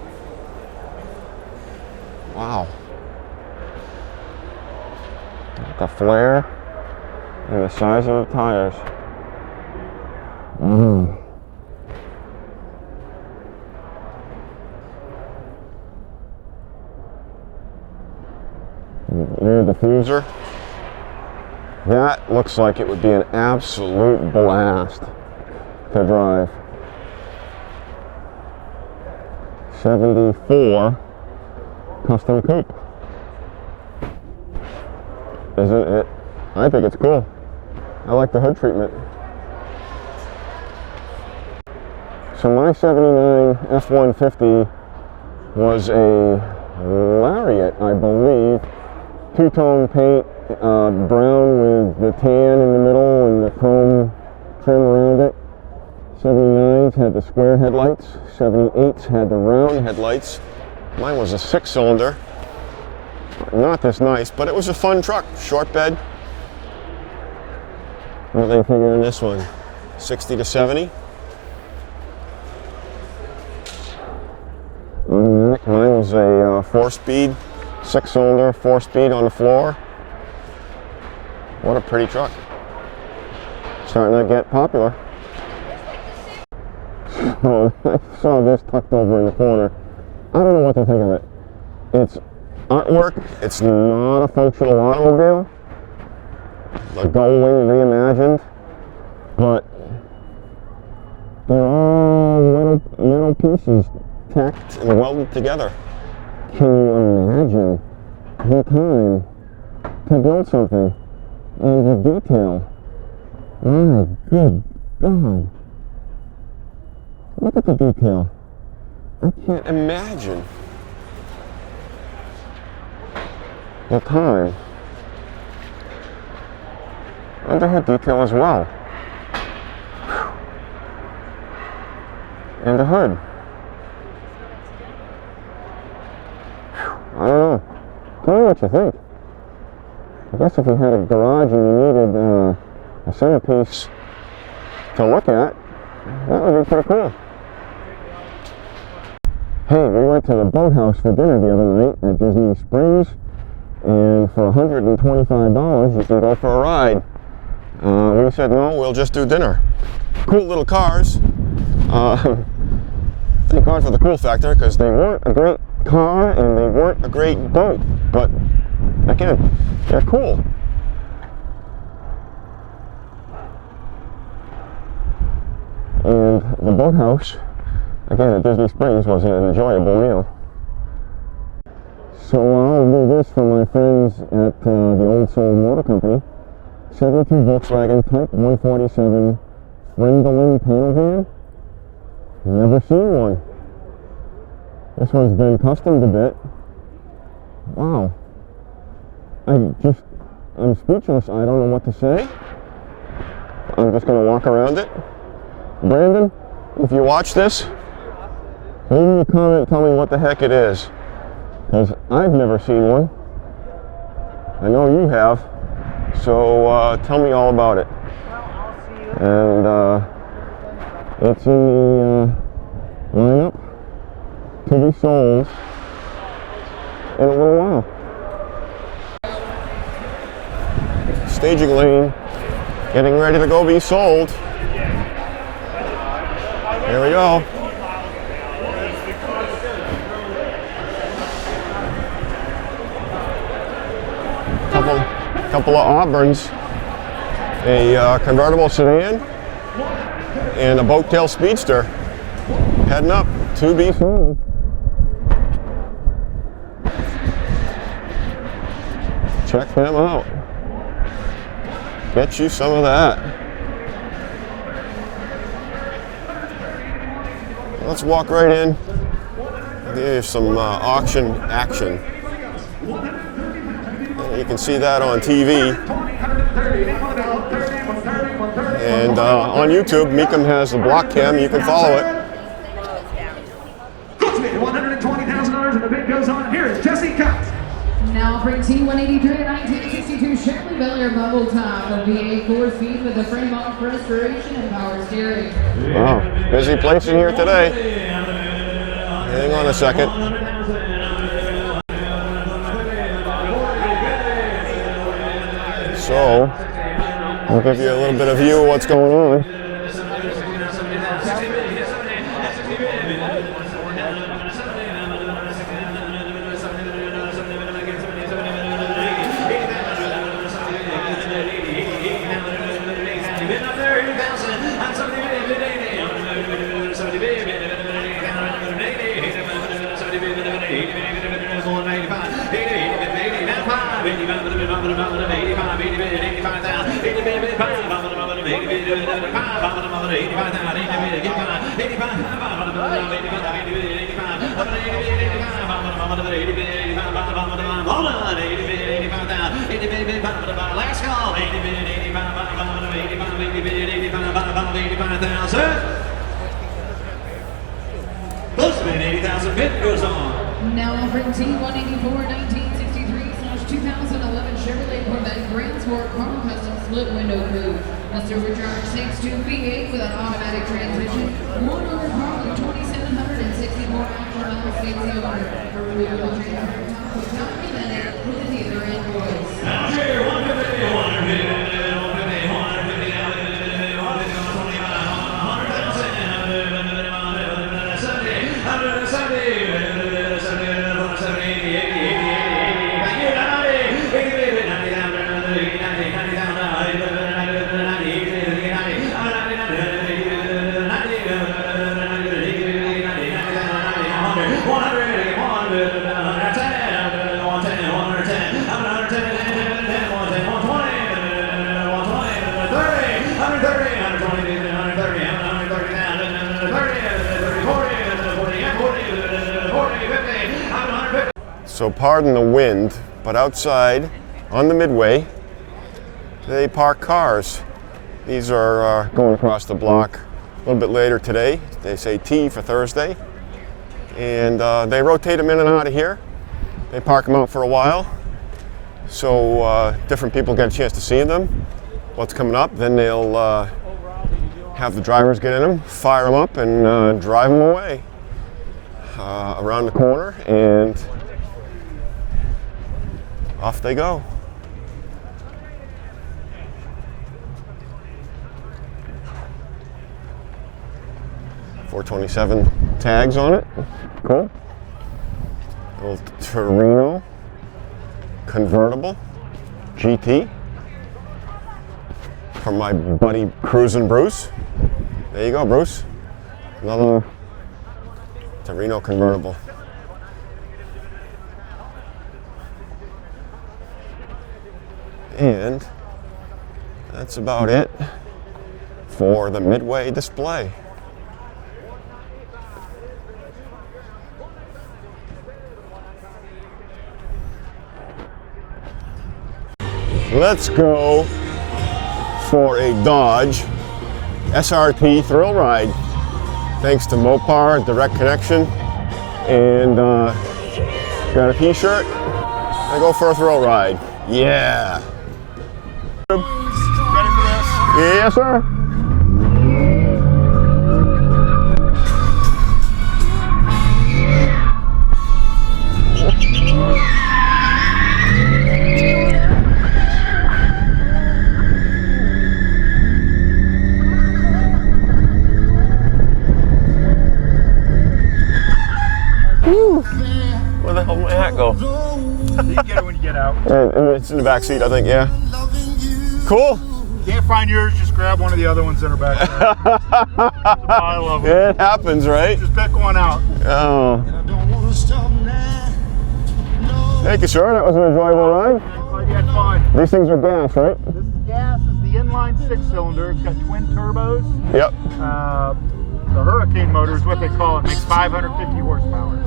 Wow. The flare and the size of the tires. Rear diffuser. That looks like it would be an absolute blast to drive. 74 custom coupe. Isn't it? I think it's cool. I like the hood treatment. So my 79 F-150 was a Lariat, I believe. Two-tone paint, brown with the tan in the middle and the chrome trim around it. 79s had the square headlights. 78s had the round headlights. Mine was a 6-cylinder. Not this nice, but it was a fun truck. Short bed. What do they figure in this one? 60 to 70? Automatic. Mine was a 4-speed. 6-cylinder, 4-speed on the floor. What a pretty truck. Starting to get popular. So I saw this tucked over in the corner. I don't know what to think of it. It's artwork. It's not a functional automobile. A gull wing reimagined. But they're all metal pieces tacked and welded together. Can you imagine the time to build something and the detail? My good God. Look at the detail. I can't imagine the time. Underhood detail as well. And the hood. I don't know. Tell me what you think. I guess if you had a garage and you needed a centerpiece to look at, that would be pretty cool. Hey, we went to the boathouse for dinner the other night at Disney Springs, and for $125 you can go for a ride. We said no, we'll just do dinner. Cool little cars. Thank God for the cool factor, because they weren't a great car and they weren't a great boat, but again, they're cool. And the boathouse, again at Disney Springs, was an enjoyable meal. So I'll do this for my friends at the Old Soul Motor Company. 72 Volkswagen Type 147 Fridolin panel van. Never seen one. This one's been customed a bit. Wow. I'm speechless. I don't know what to say. I'm just going to walk around it. Brandon, if you watch this, leave me a comment, tell me what the heck it is. Because I've never seen one. I know you have. So tell me all about it. And it's in the lineup to be sold in a little while. Staging lane, getting ready to go be sold. Here we go. Couple of Auburns, a convertible sedan, and a boat tail speedster heading up to be sold. Check them out. Get you some of that. Let's walk right in. There's some auction action. You can see that on TV. And on YouTube, Mecum has the block cam. You can follow it. $120,000 and the bid goes on. Here is Jesse Cox. Now for T183 1962 Chevrolet Bel Air Bubble Top, a V8 4-speed with a frame-off restoration and power steering. Wow, busy place in here today. Hang on a second. So, I'll give you a little bit of view of what's going on. Close to 80,000 bid goes on. Now offering T184 1963/2011 Chevrolet Corvette Grand Sport Car Custom Split Window Coupe. A supercharged 6.2 V8 with an automatic transmission. One owner car with 2,764 actual miles states the owner. We will transfer top of documented with a dealer invoice. So pardon the wind, but outside on the midway, they park cars. These are going across the block a little bit later today. They say T for Thursday. And they rotate them in and out of here. They park them out for a while, so different people get a chance to see them, what's coming up. Then they'll have the drivers get in them, fire them up, and drive them away. around the corner, and off they go. .427 tags on it. Cool. Little Torino convertible GT from my buddy Cruisin' Bruce. There you go, Bruce. Another Torino convertible. And that's about it for the midway display. Let's go for a Dodge SRT thrill ride. Thanks to Mopar, direct connection, and got a t-shirt. I go for a thrill ride. Yeah. Ready for this? Yes, sir. Where the hell did my hat go? You get it when you get out. It's in the back seat, I think, yeah. Cool. Can't find yours, just grab one of the other ones that are back there. There's a pile of them. It happens, right? Just pick one out. Oh. Thank you, sir. That was an enjoyable ride. Glad you had fun. These things are gas, right? This is gas. Is the inline 6-cylinder. It's got twin turbos. Yep. The Hurricane motor is what they call it. Makes 550 horsepower.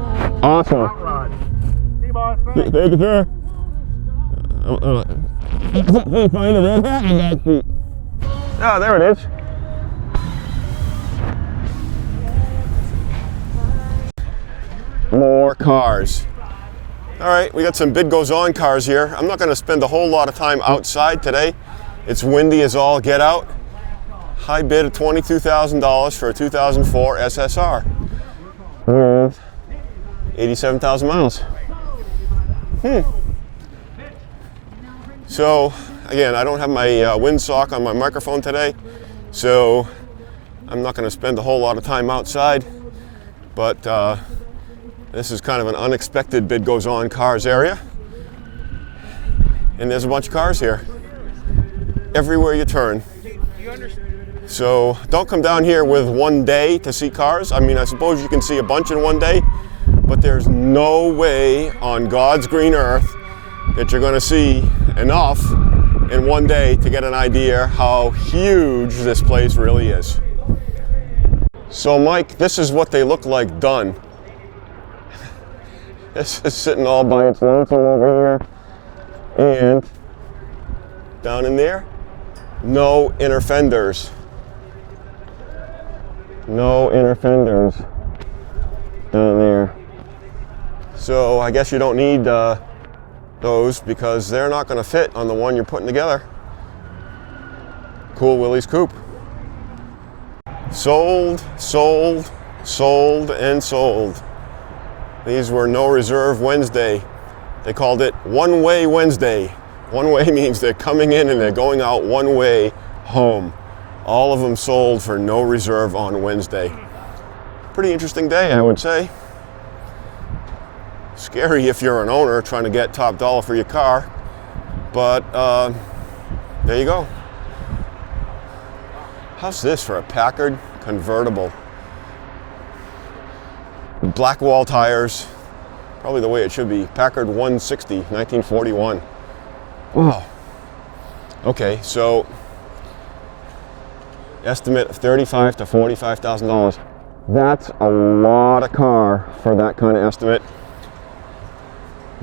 Awesome. Hot rod. See, boss? Thank you, sir. Find a red hat in the back seat. Ah, there it is. More cars. All right, we got some bid goes on cars here. I'm not going to spend a whole lot of time outside today. It's windy as all get out. High bid of $22,000 for a 2004 SSR with 87,000 miles. So again, I don't have my windsock on my microphone today, so I'm not going to spend a whole lot of time outside, but this is kind of an unexpected bid goes on cars area, and there's a bunch of cars here everywhere you turn. So don't come down here with one day to see cars. I mean, I suppose you can see a bunch in one day, but there's no way on God's green earth that you're going to see enough in one day to get an idea how huge this place really is. So Mike, this is what they look like done. This is sitting all by its lonesome over here, and down in there, no inner fenders. No inner fenders down there. So I guess you don't need those because they're not going to fit on the one you're putting together. Cool Willie's Coupe. Sold, sold, sold, and sold. These were no reserve Wednesday. They called it one-way Wednesday. One way means they're coming in and they're going out one way home. All of them sold for no reserve on Wednesday. Pretty interesting day, I would say. Scary if you're an owner trying to get top dollar for your car, but there you go. How's this for a Packard convertible? Black wall tires, probably the way it should be. Packard 160, 1941. Wow. Okay, so estimate of $35,000 to $45,000. That's a lot of car for that kind of estimate.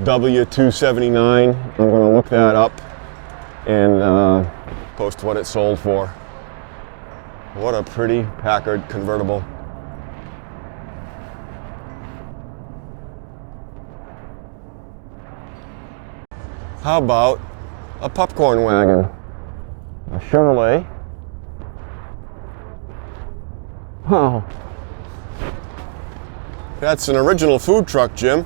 W279, I'm going to look that up and post what it sold for. What a pretty Packard convertible. How about a popcorn wagon? A Chevrolet. Wow. That's an original food truck, Jim.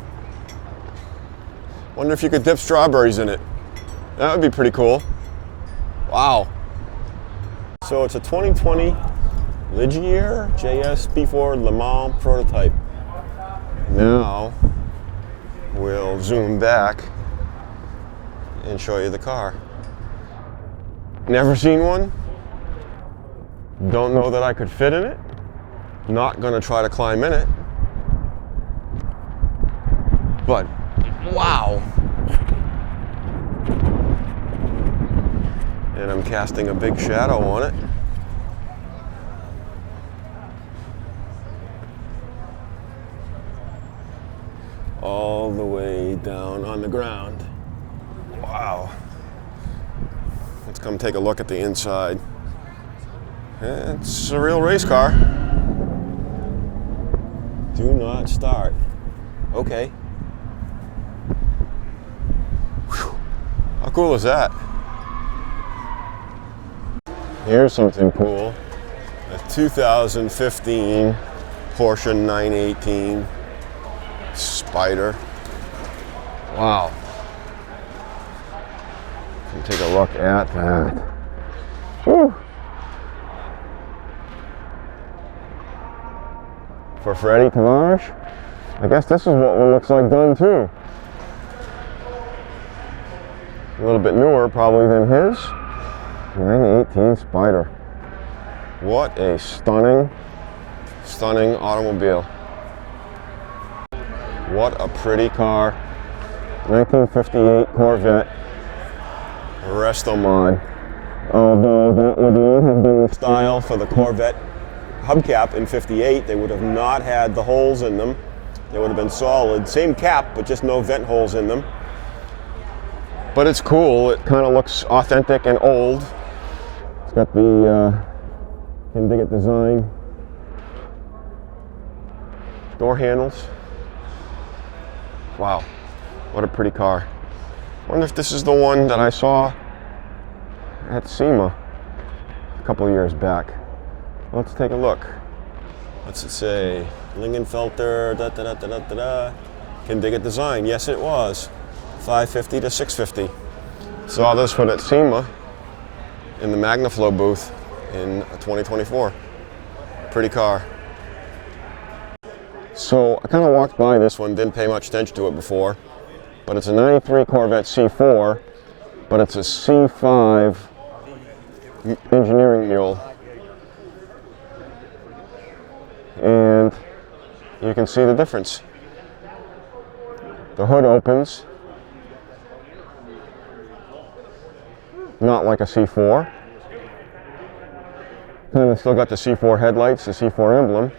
Wonder if you could dip strawberries in it. That would be pretty cool. Wow. So it's a 2020 Ligier JS B4 Le Mans prototype. Now we'll zoom back and show you the car. Never seen one. Don't know that I could fit in it. Not gonna try to climb in it. But wow. And I'm casting a big shadow on it. All the way down on the ground. Wow. Let's come take a look at the inside. It's a real race car. Do not start. Okay. Whew. How cool is that? Here's something cool. A 2015 Porsche 918 Spider. Wow. Take a look at that. Whew. For Freddie Tavares, I guess this is what one looks like done too. A little bit newer probably than his. 918 Spider. What a stunning, stunning automobile. What a pretty car. 1958 Corvette. Resto mod. Although that would not have been the style for the Corvette hubcap in 58, they would have not had the holes in them. They would have been solid. Same cap, but just no vent holes in them. But it's cool. It kind of looks authentic and old. It's got the can dig it design. Door handles. Wow, what a pretty car. I wonder if this is the one that I saw at SEMA a couple of years back. Let's take a look. What's it say? Lingenfelter, da da da da da da da. Can dig it design. Yes, it was. 550 to 650. Saw this one at SEMA in the MagnaFlow booth in 2024. Pretty car. So I kind of walked by this one, didn't pay much attention to it before, but it's a 93 Corvette C4, but it's a C5 engineering mule. And you can see the difference. The hood opens, not like a C4. Kind of still got the C4 headlights, the C4 emblem.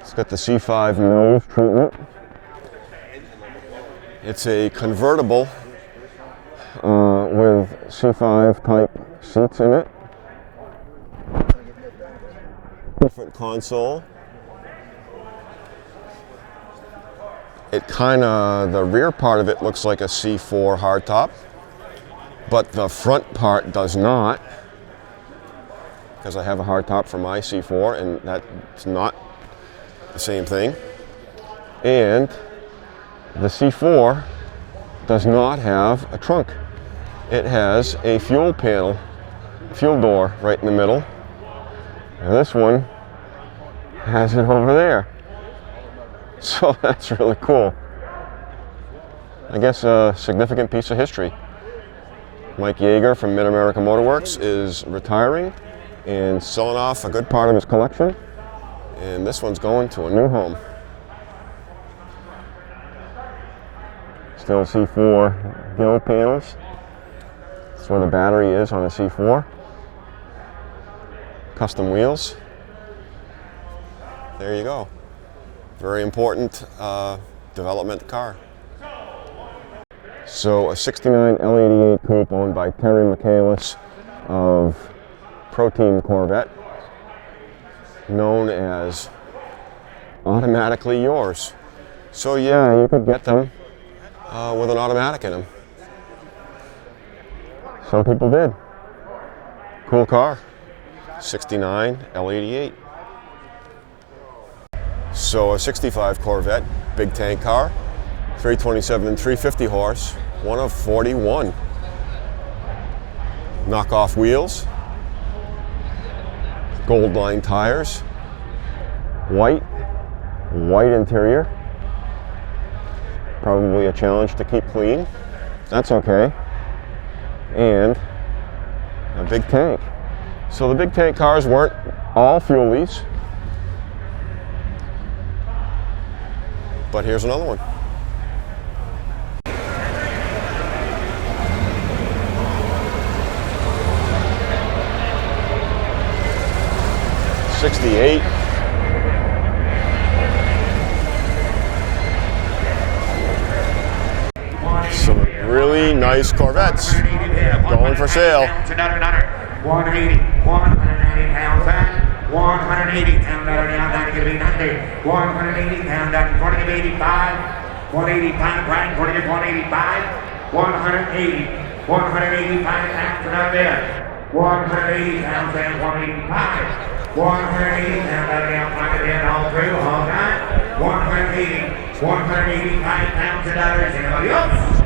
It's got the C5 nose treatment. It's a convertible with C5 type seats in it. Different console. It the rear part of it looks like a C4 hardtop, but the front part does not, because I have a hardtop for my C4 and that's not the same thing. And the C4 does not have a trunk. It has a fuel panel, fuel door right in the middle. And this one has it over there. So that's really cool. I guess a significant piece of history. Mike Yeager from Mid-America Motorworks is retiring and selling off a good part of his collection. And this one's going to a new home. Still C4 gill panels. That's where the battery is on a C4. Custom wheels. There you go. Very important development car. So a 69 L88 coupe owned by Terry Michaelis of Pro Team Corvette, known as Automatically Yours. So yeah, you could get them with an automatic in them. Some people did. Cool car. 69 L88. So a 65 Corvette, big tank car, 327 and 350 horse, one of 41. Knockoff wheels, gold line tires, white interior. Probably a challenge to keep clean. That's okay. And a big tank. So the big tank cars weren't all fuelies. But here's another one. '68. Some really nice Corvettes going for sale. 180, 190 pounds back, 180 pound down, going to be 90, 180 pound down, 20 to 85, 185 right, 20 to 185, 180, 185 pounds down there, 180 pounds down, 185. 180 pound down, pocket in all through, all night. 185 pounds of dollars. Anybody else?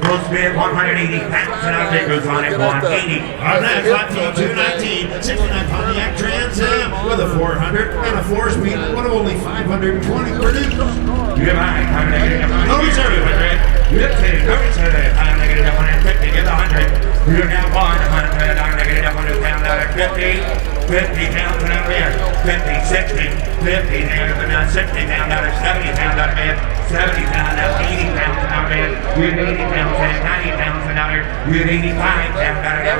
Close bid, 180 pounds and our goes on at 180. Our next lot team 219, 69 Pontiac Trans Am with a 400 and a 4-speed, one of only 520 produced. You're right, I'm negative No reserve. 200. You're I'm negative 150, get 100. You're now 100, I'm negative 100 pound, 50. 50 pounds an hour there, 50, 60, 50 down, 60 pound out of 70 pound out of bed, 70 pound out, 80 pounds an hour bed, you're 80 pounds and 90 pounds an hour, you're 85 pounds out of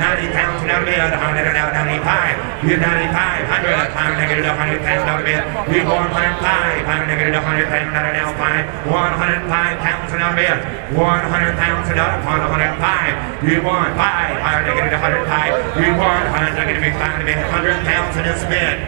90 pounds an hour bed, 100 and out 95, you're 95, 100 pound negative 100 pounds out of bed, you're 105 pound negative 100 pounds out of now 5, 105 pounds an hour bed, 100 pounds an hour, 105, you 105, pound negative 105, you 100 negative 5. 100 pounds in this bed.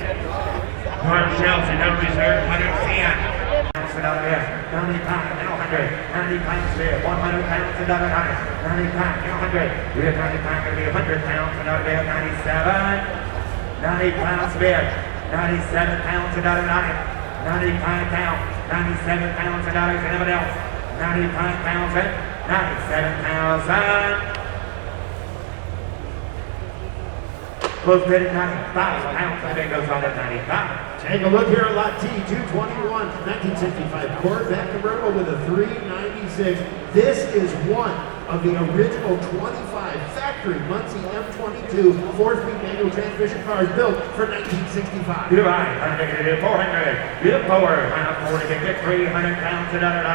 North Chelsea, no reserve, 110. 95, 100 pounds there, 100 pounds another 95, 100. We have 95 going to be 100 pounds another bed, 97. 90 pounds bed, 97 pounds another 95 pounds, 97 pounds another, anyone else? 95 pounds, 97 pounds. Close bid at 95 pounds. I think goes on at 95. Take a look here at lot T, 221, 1965 Corvette convertible with a 396. This is one of the original 25 factory Muncie M22 4-speed manual transmission cars built for 1965. You're right. I'm taking it at 400. You're forward. I'm 40 to get 300 pounds another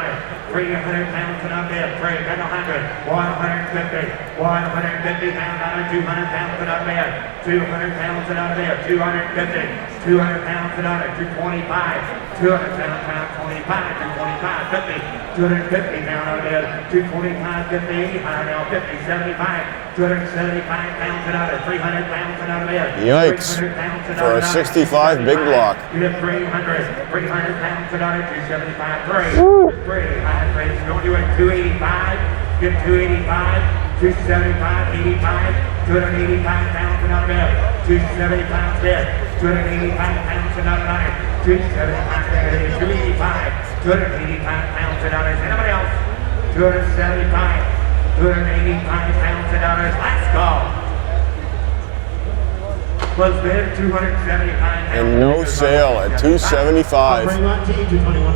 300 pounds another bid. 300. 150. 150 pounds another 200 pounds another bid. 200 pounds another bid. 250. 200 pounds another 225. 200 pounds 25. 225. 50. 250 pounds another bid. 225. 50. 85 now. 50. 75. 275 pounds another. 300 pounds another bid. Yikes. For a 65 big block. You have 300. 300 pounds another. 275. 3. 3. You don't do it. 285. Get 285. 275. 85. 285 pounds another bid. 270 pounds bid. 285 pounds another night. 275 bid. 285. 285 pounds another. Anybody else? 275. 285 pounds another. Let's go. Was bid 275 pounds. And no sale at 275.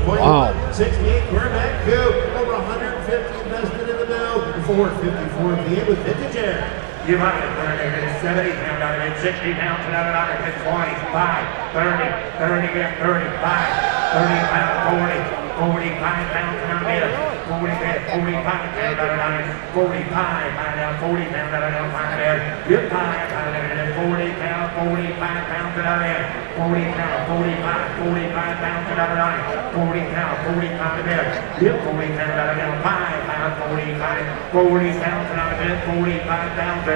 Wow. 68 Corvette Coupe, over 150 invested in the bill, 454 VA with vintage air. You might have 70 pounds out of it, 60 pounds another out of it, 25, 30, 30 get 35, 35, 40. 45 pounds out of it, 45 pounds out of it, 45 pounds, 40 pounds out of it, you're 5 out of it, 40 pounds, 45 pounds out of it, 40 pounds, 45 pounds out of it, 40 pounds, 45 out of it, you're 40 pounds out of it, 5 pounds, 40 pounds out of it, 45 pounds,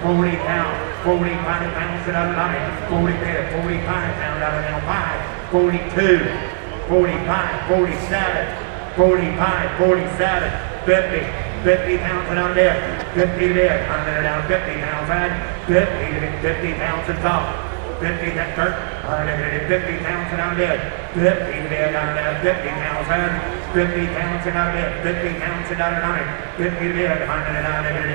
40 pounds, 45 pounds out of it, 45 pounds out of it, 5, 42. 45, 47, 45, 47, 50, 50 pounds and on there, 50 there, on there down, 50 pounds on, 50 pounds and top, 50 Hector, 50,000 on bid, 50 bid on that, 50,000, 50,000 on bid, 50,000 on 9, 50 bid,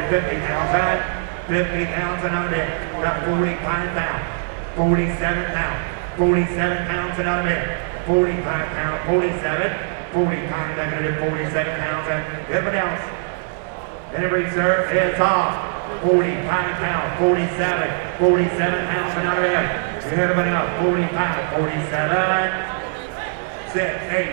50,000, 50,000 on bid, got 45,000, 47,000, 47,000 on bid, 45,000, 47, 45 negative 47,000, everyone else. And reserve is off. 45 pounds, 47, 47,000 out of it. Everybody else, 45, 47, 6, 8,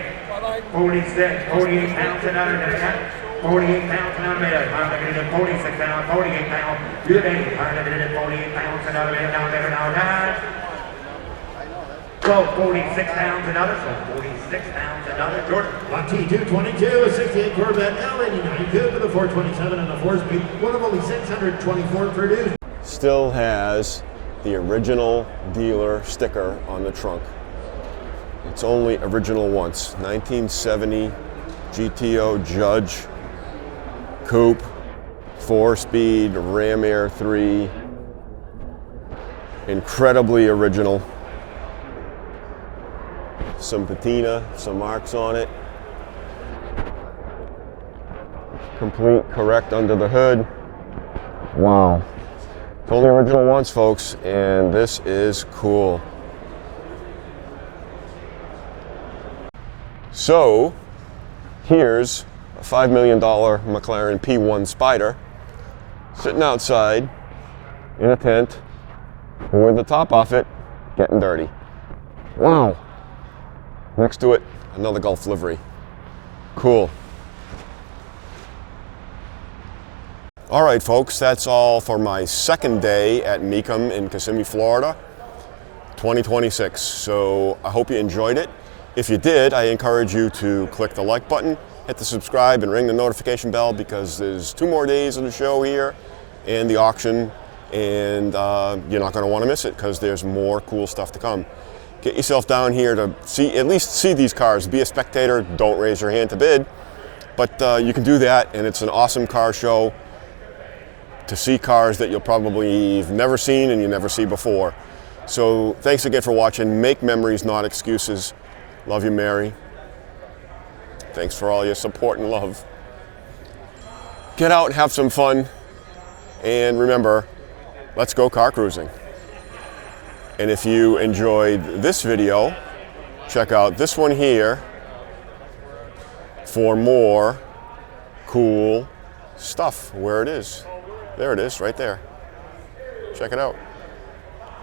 46, 48,000 out of it. 48,000 out of it. I'm looking at 46 pounds, 48 pounds. Good 8. I'm looking at 48,000 out of it. Now there, now that. So 46 pounds another, so 46 pounds another. Jordan. On T222, a 68 Corvette L89 coupe with a 427 and a 4-speed, one of only 624 produced. Still has the original dealer sticker on the trunk. It's only original once. 1970 GTO Judge coupe, 4-speed Ram Air 3. Incredibly original. Some patina, some marks on it. Complete, correct under the hood. Wow. It's only original once, folks, and this is cool. So, here's a $5 million McLaren P1 Spider sitting outside in a tent with the top off it getting dirty. Wow. Next to it, another Gulf livery. Cool. All right, folks, that's all for my second day at Mecum in Kissimmee, Florida, 2026. So I hope you enjoyed it. If you did, I encourage you to click the like button, hit the subscribe, and ring the notification bell because there's 2 more days of the show here and the auction, and you're not going to want to miss it because there's more cool stuff to come. Get yourself down here to at least see these cars. Be a spectator, don't raise your hand to bid, but you can do that, and it's an awesome car show to see cars that you'll probably never seen and you never see before. So thanks again for watching. Make memories, not excuses. Love you, Mary. Thanks for all your support and love. Get out and have some fun, and remember, let's go car cruising. And if you enjoyed this video, check out this one here for more cool stuff. Where it is. There it is, right there. Check it out.